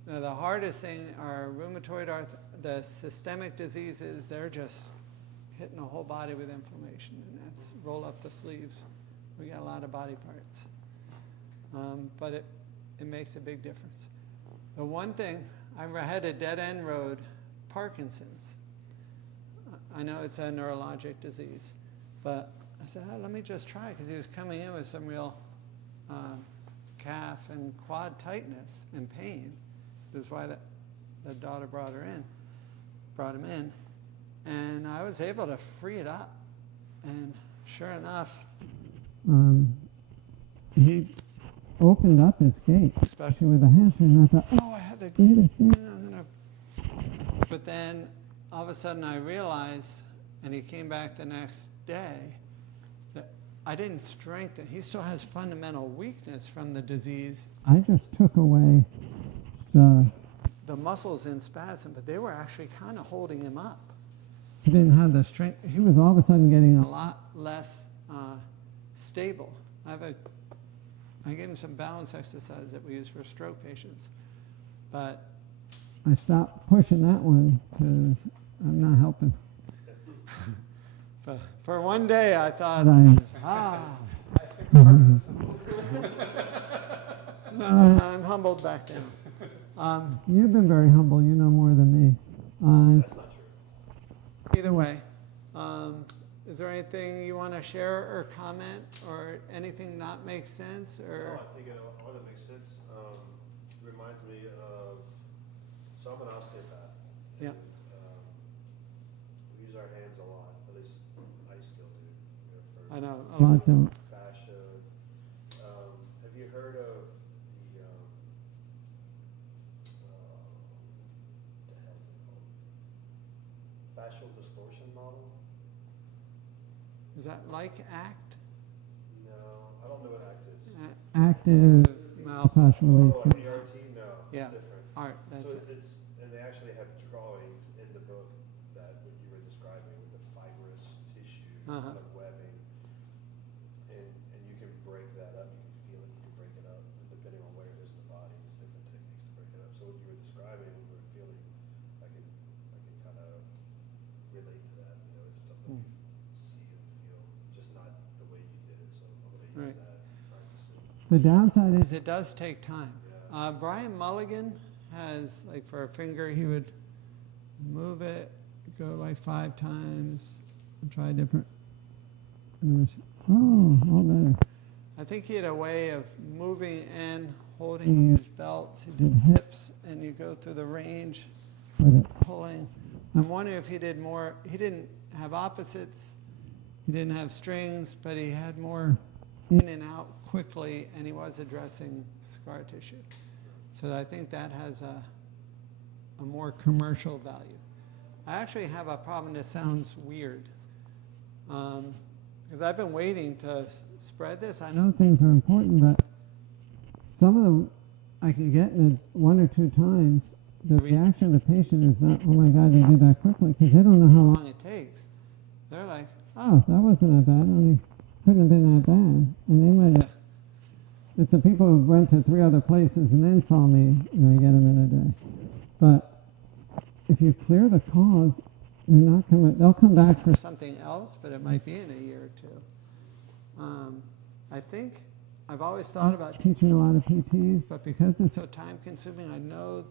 Now the hardest thing are rheumatoid the systemic diseases. They're just hitting the whole body with inflammation, and that's roll up the sleeves. We got a lot of body parts, but it makes a big difference. The one thing, I had a dead-end road, Parkinson's. I know it's a neurologic disease, but I said, let me just try, because he was coming in with some real calf and quad tightness and pain. That's why the daughter brought him in, and I was able to free it up, and sure enough, he opened up his gait, especially with the hamstring, and I thought, oh, I had the greatest thing. But then all of a sudden I realized, and he came back the next day, that I didn't strengthen. He still has fundamental weakness from the disease. I just took away the muscles in spasm, but they were actually kind of holding him up. he didn't have the strength. He was all of a sudden getting A lot less stable. I gave him some balance exercises that we use for stroke patients, but I stopped pushing that one because I'm not helping. for one day I thought, I'm humbled back down. You've been very humble. You know more than me. That's not true. Either way, is there anything you want to share or comment, or anything not make sense? Or No, I think all that makes sense. Reminds me of, so I'm an osteopath. Yeah. And, we use our hands a lot, at least I still do. For I know. A lot don't. fascia. Have you heard of the, what the hell is it called? Fascial distortion model? Is that like ACT? No, I don't know what ACT is. Active myofascial Oh, release. ERT? No, Yeah. it's different. Art. That's So it. it's, and they actually have drawings in the book that what you were describing with the fibrous tissue, Uh-huh. kind of webbing. And you can break that up, you can feel it, you can break it up, and depending on where it is in the body, there's different techniques to break it up. So what you were describing, we were feeling, I can kind of relate to that, it's stuff that we see and feel, just not the way you did it, so I'm gonna use Right. that and practice it. The downside is It does take time. Yeah. Brian Mulligan has, like for a finger, he would move it, go like 5 times, and try different. Oh, all better. I think he had a way of moving and holding his belts. He did Mhm. hips, and you go through the range, With it. pulling. I'm wondering if he did more. He didn't have opposites. He didn't have strings, but he had more in and out quickly, and he was addressing scar tissue. So I think that has a more commercial value. I actually have a problem that sounds weird, because I've been waiting to spread this. I I know know things are important, but some of them I can get in 1 or 2 times. The reaction of the patient is not, oh my God, they did that quickly, because they don't know how how long. long it takes. They're like, Oh, that wasn't that bad. Only couldn't have been that bad. And they might have. It's the people who went to 3 other places and then saw me, and I get them in a day. But if you clear the cause, they're not coming. They'll come back for. something else, but it might be in a year or 2. I think I've always thought about Teaching a lot of PTs, but because it's so time consuming. I know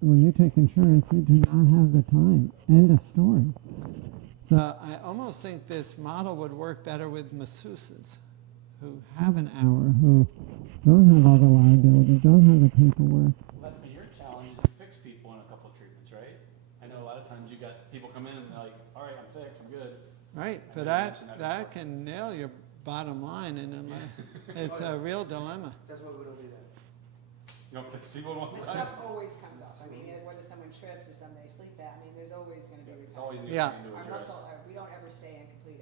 when you take insurance, you do not have the time. End of story. So I almost think this model would work better with masseuses who have an hour who don't have all the liability, don't have the paperwork. Well, that's been your challenge, is you fix people in a couple of treatments, right? I know a lot of times you got people come in and they're like, all right, I'm fixed, I'm good. right, I but know you mentioned that that can nail your bottom line, and it's a real dilemma. That's why we don't do that. You don't fix people one This time. stuff always comes up. I mean, whether someone trips or something, they sleep bad, I mean, there's always gonna be It's always recovery. the Yeah. thing to Our address. muscle, we don't ever stay in complete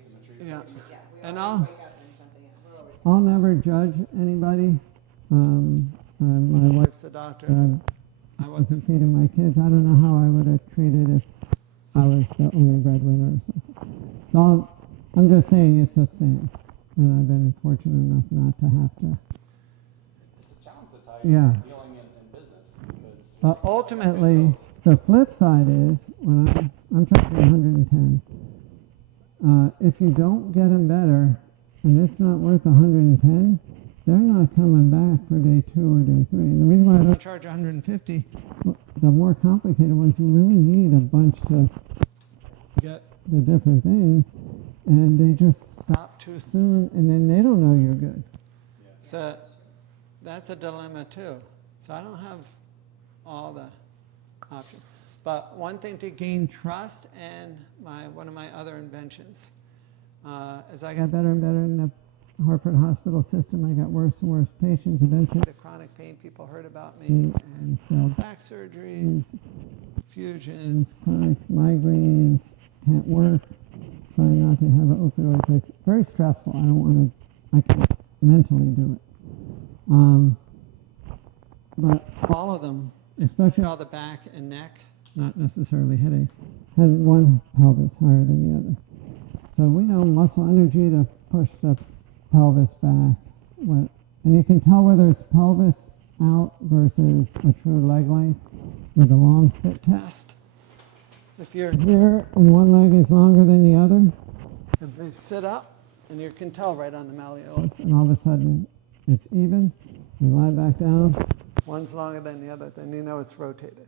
Symmetry. Yeah. yeah, we And always I'll- wake up and something, we're always. I'll never judge anybody. My wife, Wife's the doctor. I wasn't feeding my kids. I don't know how I would have treated if I was the only breadwinner or something. So I'm just saying it's a thing, and I've been fortunate enough not to have to. It's a challenge to tie Yeah. dealing in business because But ultimately, the flip side is when I'm charging 110. If you don't get them better, and it's not worth 110, they're not coming back for day 2 or day 3. And the reason why I don't charge 150, the more complicated ones, you really need a bunch to get the different things, and they just stop too soon, and then they don't know you're good. So that's a dilemma too. So I don't have all the options. But one thing to gain trust, and one of my other inventions, as I got better and better in the Hartford hospital system, I got worse and worse patients. Eventually, the chronic pain people heard about me, and failed back surgeries, fusions, chronic migraines, can't work, trying not to have an opioid. It's very stressful. I can't mentally do it. But all of them, especially all the back and neck, not necessarily headache, had one pelvis higher than the other. So we know muscle energy to push the pelvis back. And you can tell whether it's pelvis out versus a true leg length with a long sit test. If you're here and one leg is longer than the other, if they sit up, and you can tell right on the malleolus, and all of a sudden it's even, you lie back down, one's longer than the other, then you know it's rotated.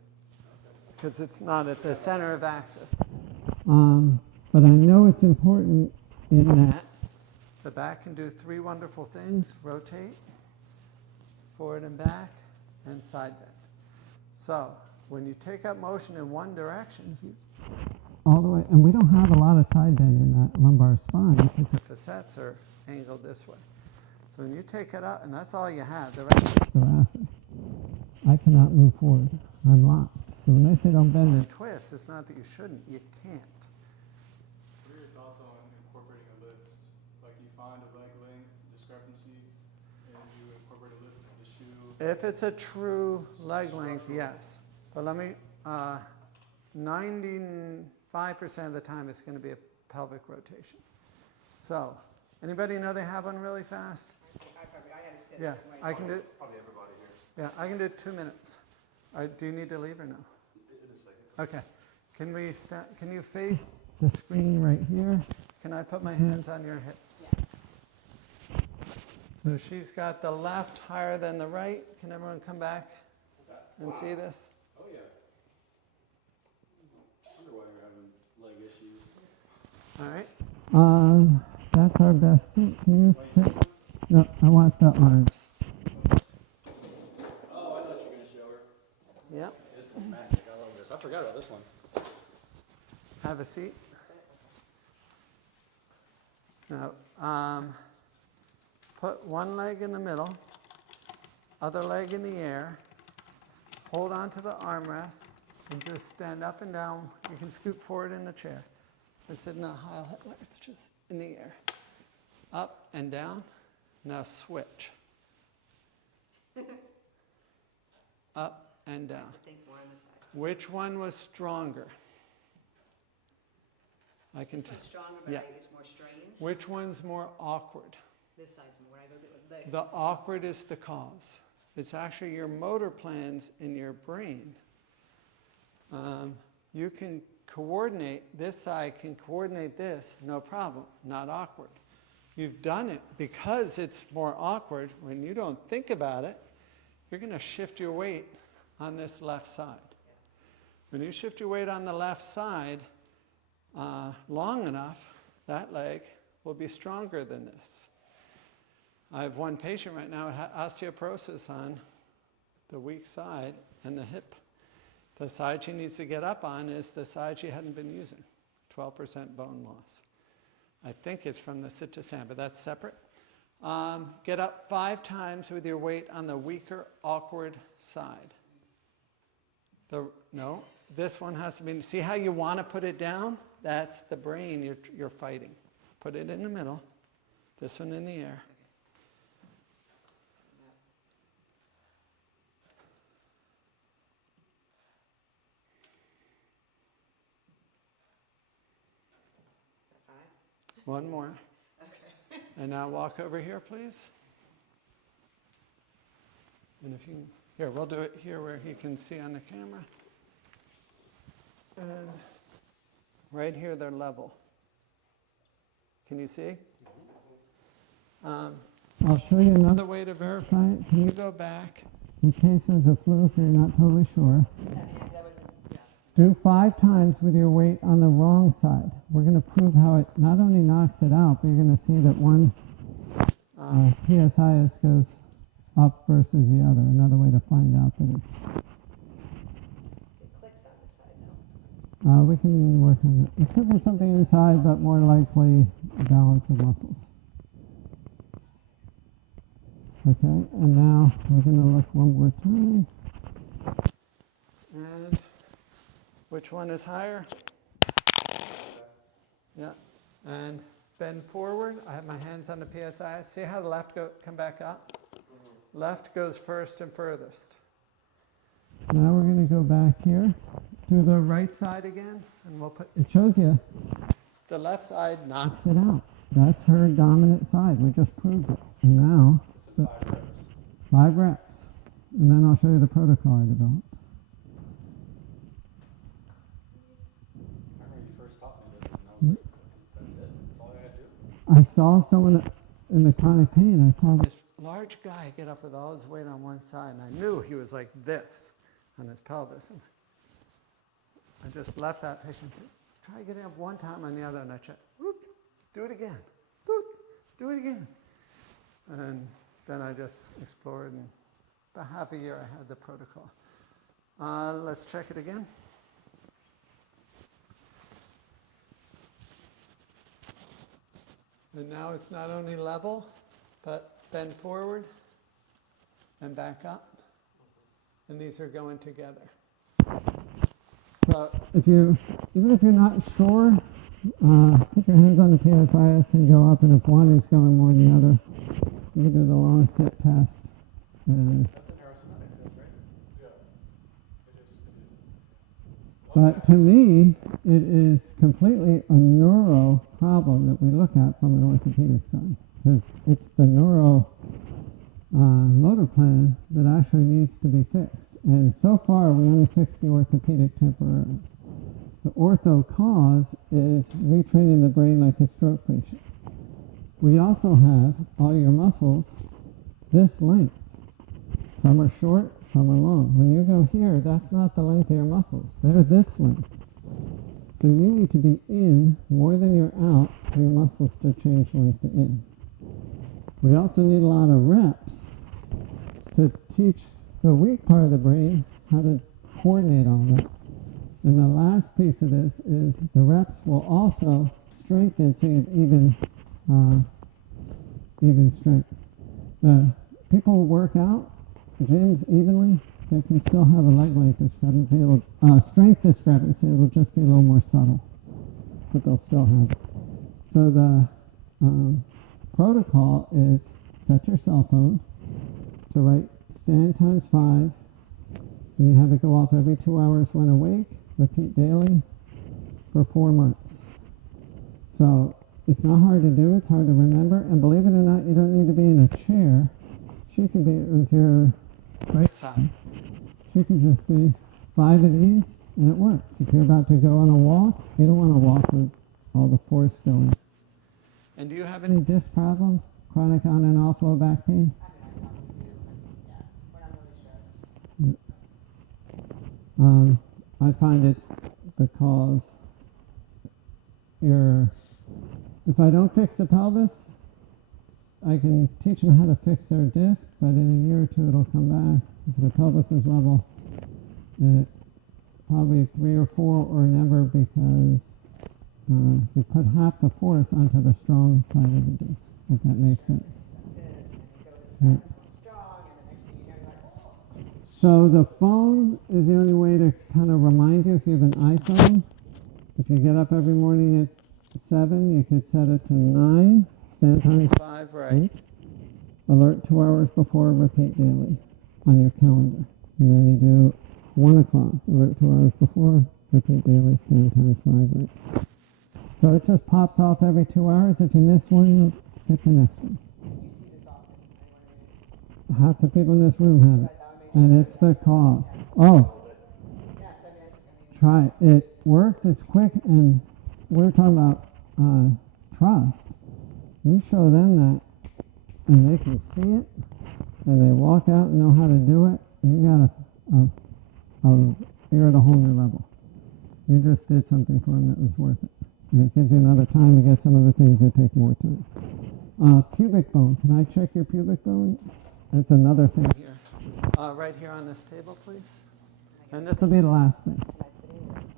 Because it's not at the center of axis. But I know it's important in that the back can do 3 wonderful things: rotate, forward and back, and side bend. So when you take up motion in one direction, all the way, and we don't have a lot of side bend in that lumbar spine because the facets are angled this way. So when you take it up, and that's all you have, the rest is thoracic. I cannot move forward. I'm locked. So when they say don't bend and twist, it's not that you shouldn't. You can't. What are your thoughts on incorporating a lift? Like you find a leg length discrepancy and you incorporate a lift into the shoe? If it's a true leg length, yes. But let me, 95% of the time it's going to be a pelvic rotation. So, anybody know they have one really fast? I had to sit. Yeah, and wait. I can do, Probably everybody here. yeah, I can do 2 minutes. Do you need to leave or no? In a second. Okay. Can you face the screen right here? Can I put my hands on your hips? Yeah. So she's got the left higher than the right. Can everyone come back and see this? Oh yeah. I wonder why you're having leg issues. All right. That's our best seat. Can you sit? No, I want the arms. Oh, I thought you were gonna show her. Yep. This one's magic. I love this. I forgot about this one. Have a seat. Now, put one leg in the middle, other leg in the air. Hold on to the armrest and just stand up and down. You can scoot forward in the chair. It's in the high, it's just in the air. Up and down. Now switch. Up and down. I think more on the side. Which one was stronger? I can This tell. one's stronger, but Yeah. it's more strained. Which one's more awkward? This side's more, when I go with legs. The awkward is the cause. It's actually your motor plans in your brain. You can coordinate, this side can coordinate this, no problem, not awkward. You've done it because it's more awkward. When you don't think about it, you're going to shift your weight on this left side. When you shift your weight on the left side long enough, that leg will be stronger than this. I have one patient right now with osteoporosis on the weak side and the hip. The side she needs to get up on is the side she hadn't been using, 12% bone loss. I think it's from the sit to stand, but that's separate. Get up 5 times with your weight on the weaker, awkward side. No, this one has to be, see how you want to put it down? That's the brain you're fighting. Put it in the middle, this one in the air. Is that 5? One more. Okay. And now walk over here, please. And if you, here, we'll do it here where he can see on the camera. And right here, they're level. Can you see? I'll show you another Another way to verify it. Can you go back? in case there's a fluke or you're not totally sure. That wasn't, yeah. Do 5 times with your weight on the wrong side. We're going to prove how it not only knocks it out, but you're going to see that one PSIS goes up versus the other. Another way to find out that it's... So it clicks on this side though. we can work on it. It could be something inside, but more likely balance of muscles. Okay, and now we're going to look one more time. And which one is higher? Yeah. And bend forward. I have my hands on the PSI. See how the left come back up? Left goes first and furthest. Now we're going to go back here to the right Side again, and we'll put It shows you the left side knocks. knocks it out. That's her dominant side. We just proved it. And now, It's at 5 reps. 5 reps. And then I'll show you the protocol I developed. I remember you first taught me this, and I was like, that's it? That's all I gotta do? I saw someone in the chronic pain. I saw This large guy get up with all his weight on one side, and I knew he was like this on his pelvis. And I just left that patient. Try getting up one time on the other, and I checked. Whoop, do it again. Whoop, do it again. And then I just explored, and about half a year I had the protocol. Let's check it again. And now it's not only level, but bend forward and back up. And these are going together. So even if you're not sure, put your hands on the PSIS and go up, and if one is going more than the other, you can do the long sit test. And That's a neurosomatic test, right? Yeah. It is. But to me, it is completely a neuro problem that we look at from an orthopedic side. Because it's the neuro motor plan that actually needs to be fixed. And so far, we only fixed the orthopedic temporarily. The ortho cause is retraining the brain like a stroke patient. We also have all your muscles this length. Some are short, some are long. When you go here, that's not the length of your muscles. They're this length. So you need to be in more than you're out for your muscles to change length to in. We also need a lot of reps to teach the weak part of the brain how to coordinate all that. And the last piece of this is the reps will also strengthen so you have even strength. People who work out gyms evenly, they can still have a leg length discrepancy. Strength discrepancy, it'll just be a little more subtle, but they'll still have it. So the protocol is set your cell phone to write stand times 5, and you have it go off every 2 hours when awake, repeat daily for 4 months. So it's not hard to do, it's hard to remember, and believe it or not, you don't need to be in a chair. She can be with your right side. She can just be 5 of these, and it works. If you're about to go on a walk, you don't want to walk with all the force going. And do you have Any disc problems? Chronic on and off low back pain? I probably do, yeah, when I'm really stressed. I find it's because if I don't fix the pelvis, I can teach them how to fix their disc, but in a year or 2 it'll come back. If the pelvis is level, probably 3 or 4 or never, because you put half the force onto the strong side of the disc, if that makes sense. This, and then you go to the side Yeah. that's more strong, and the next thing you know, you're like, oh. So the phone is the only way to kind of remind you if you have an iPhone. If you get up every morning at 7, you could set it to 9, stand times 5 right, alert 2 hours before, repeat daily on your calendar. And then you do 1 o'clock, alert 2 hours before, repeat daily, stand times 5 right. So it just pops off every 2 hours. If you miss one, you'll get the next one. You see this often, anywhere Half the people in this room have it, and it's the cause. Oh. Yeah, so I mean, Try it. It works. It's quick, and we're talking about trust. You show them that, and they can see it, and they walk out and know how to do it. You got you're at a whole new level. You just did something for them that was worth it, and it gives you another time to get some of the things that take more time. Pubic bone. Can I check your pubic bone? That's another thing. Here. Right here on this table, please. And This will be the last thing.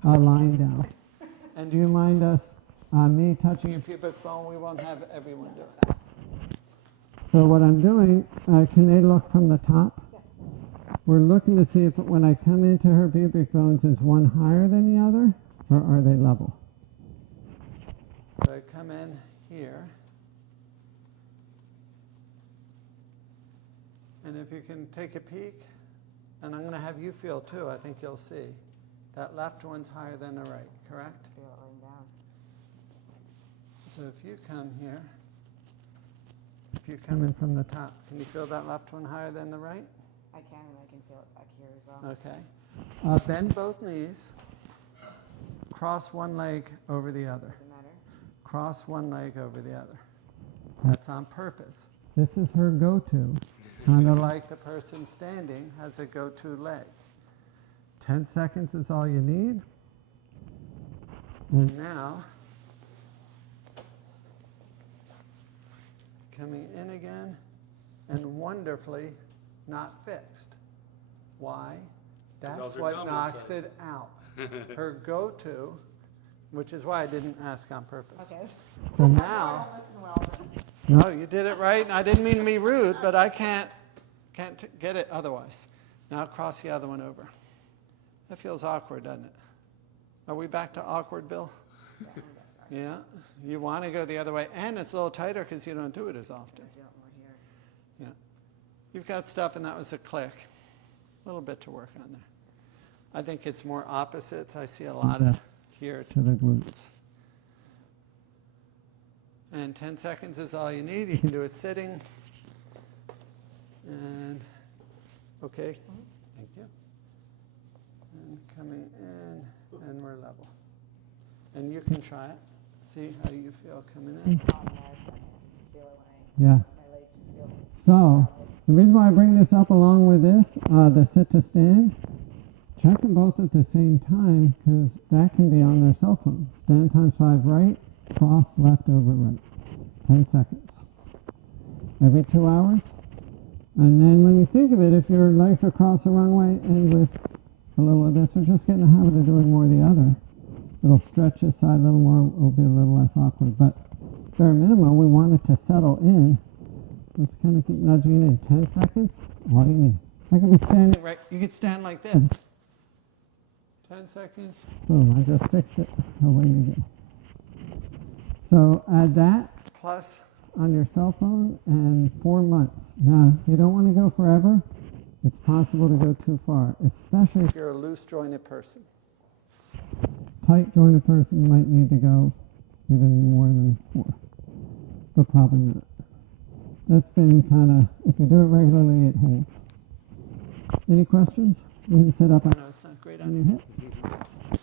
Lying down. And do you mind me touching your pubic bone, we won't have everyone do it. So what I'm doing, can they look from the top? We're looking to see if when I come into her pubic bones, is one higher than the other, or are they level? So I come in here. And if you can take a peek, and I'm going to have you feel too, I think you'll see. That left one's higher than the right, correct? feel it laying down. So if you come here, if you come in from the top, can you feel that left one higher than the right? I can, and I can feel it back here as well. Okay. Bend both knees. Cross one leg over the other. Doesn't matter. Cross one leg over the other. That's on purpose. This is her go-to. Kind of like the person standing has a go-to leg. 10 seconds is all you need. And now, coming in again, and wonderfully not fixed. Why? That's what knocks it out. Her go-to, which is why I didn't ask on purpose. Okay. So now, Listen well. no, you did it right, and I didn't mean to be rude, but I can't get it otherwise. Now cross the other one over. That feels awkward, doesn't it? Are we back to awkward, Bill? Yeah. You want to go the other way, and it's a little tighter because you don't do it as often. I feel it more here. Yeah. You've got stuff, and that was a click. A little bit to work on there. I think it's more opposites. I see a lot of here To the glutes. And 10 seconds is all you need. You can do it sitting. And, okay, thank you. And coming in, and we're level. And you can try it. See how you feel coming in. Oh, no, I just feel it when Yeah. my legs just feel. So, the reason why I bring this up along with this, the sit to stand, check them both at the same time, because that can be on their cell phone. Stand times 5 right, cross left over right. 10 seconds. Every 2 hours. And then when you think of it, if your legs are crossed the wrong way and with a little of this, or just get in the habit of doing more of the other, it'll stretch this side a little more, it'll be a little less awkward. But bare minimum, we want it to settle in. Let's kind of keep nudging it in. 10 seconds, all you need. I can be standing right, you could stand like this. 10 seconds. Boom, I just fixed it. Away you go. So add that Plus, on your cell phone and 4 months. Now, you don't want to go forever. It's possible to go too far, especially if you're a loose jointed person. tight jointed person might need to go even more than 4, but probably not. That's been kind of, if you do it regularly, it holds. Any questions? You can sit up I know it's not great on on your hip. Is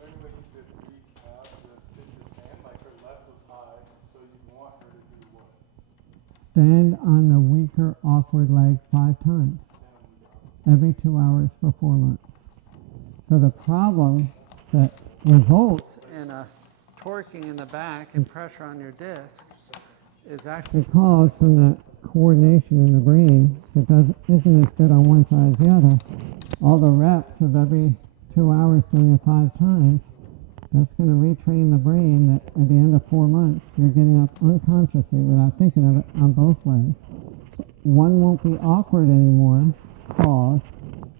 there any way you could recast the sit to stand, like her left was high, so you want her to do what? Stand on the weaker, awkward leg 5 times. Every 2 hours for 4 months. So the problem that results in a torquing in the back and pressure on your disc is actually because from that coordination in the brain that isn't as good on one side as the other, all the reps of every 2 hours doing it 5 times That's going to retrain the brain that at the end of 4 months, you're getting up unconsciously without thinking of it on both legs. One won't be awkward anymore, pause,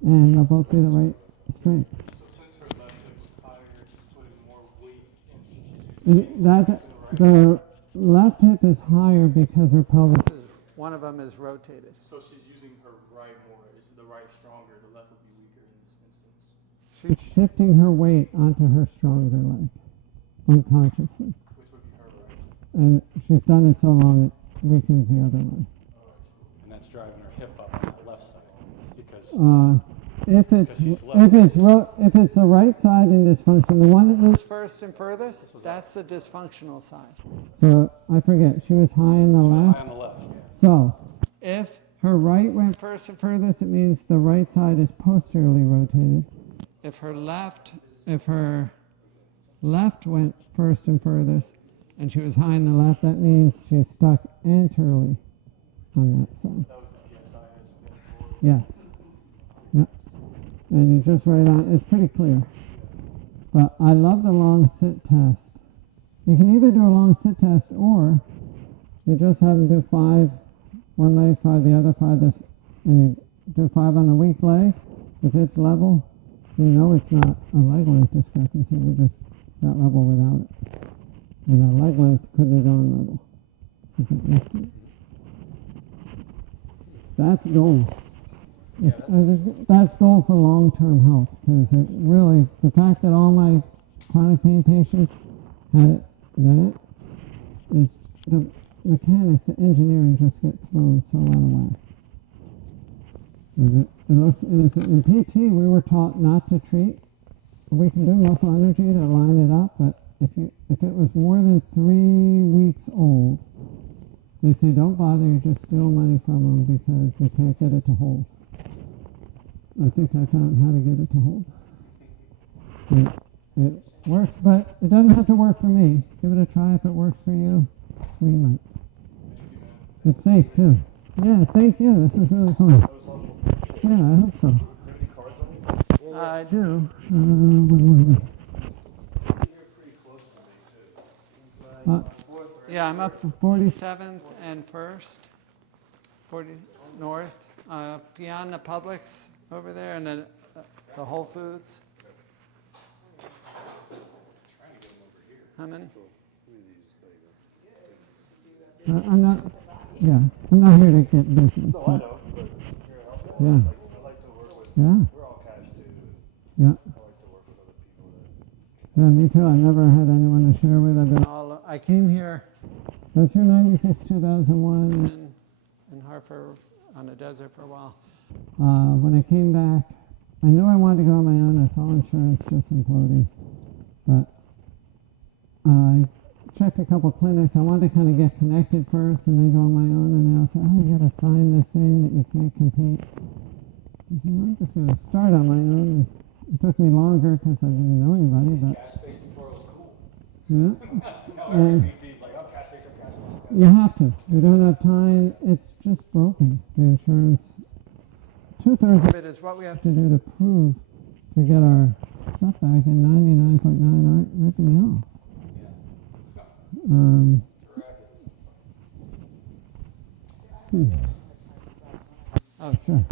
and they'll both be the right strength. So since her left hip was higher, she's putting more weight and she's using The left hip is higher because her pelvis. One of them is rotated. So she's using her right more. Is the right stronger? The left would be weaker in this instance. She's shifting her weight onto her stronger leg, unconsciously. Which would be her right. And she's done it so long it weakens the other leg. And that's driving her hip up on the left side because If it's the right side in dysfunction, the one that moves First and furthest, that's the dysfunctional side. So I forget, she was high on the she was left. high on the left. So If her right went first and furthest, it means the right side is posteriorly rotated. If her left went first and furthest, and she was high on the left, that means she's stuck anteriorly on that side. That was the PSI has been forward. Yes. Yeah. And you just write on, it's pretty clear. But I love the long sit test. You can either do a long sit test or you just have them do 5, one leg, 5 the other, 5 this, and you do 5 on the weak leg. If it's level, you know it's not a leg length discrepancy. We just got level without it. And a leg length could have gone level. If that makes sense. That's gold. That's gold for long-term health, because it really, the fact that all my chronic pain patients had it, that is the mechanics, the engineering just get thrown so out of whack. It looks, and it's, in PT, we were taught not to treat. We can do muscle energy to line it up, but if it was more than 3 weeks old, they say don't bother, you just steal money from them because you can't get it to hold. I think I found how to get it to hold. It works, but it doesn't have to work for me. Give it a try. If it works for you, green light. It's safe too. Yeah, thank you. This is really fun. Yeah, I hope so. I do. yeah, I'm up 47th 7th and 1st, 40 north, beyond the Publix over there, and then the Whole Foods. How many? I'm not here to get business. No, I know, but you're helpful. Yeah. I like to work with, Yeah. we're all cash too. Yeah. I like to work with other people that. Yeah, me too. I've never had anyone to share with. I came here. I was here 96, 2001. In Hartford on the desert for a while. When I came back, I knew I wanted to go on my own. I saw insurance just imploding. But I checked a couple clinics. I wanted to kind of get connected first and then go on my own. And they all said, oh, you got to sign this thing that you can't compete. I said, I'm just going to start on my own. It took me longer because I didn't know anybody. But Cash space before it was cool. yeah. Now And every PT's like, oh, cash space, cash space. you have to. You don't have time. It's just broken. The insurance. 2/3 of it is what we have to do to prove to get our stuff back, and 99.9 aren't ripping you off. Oh, Sure.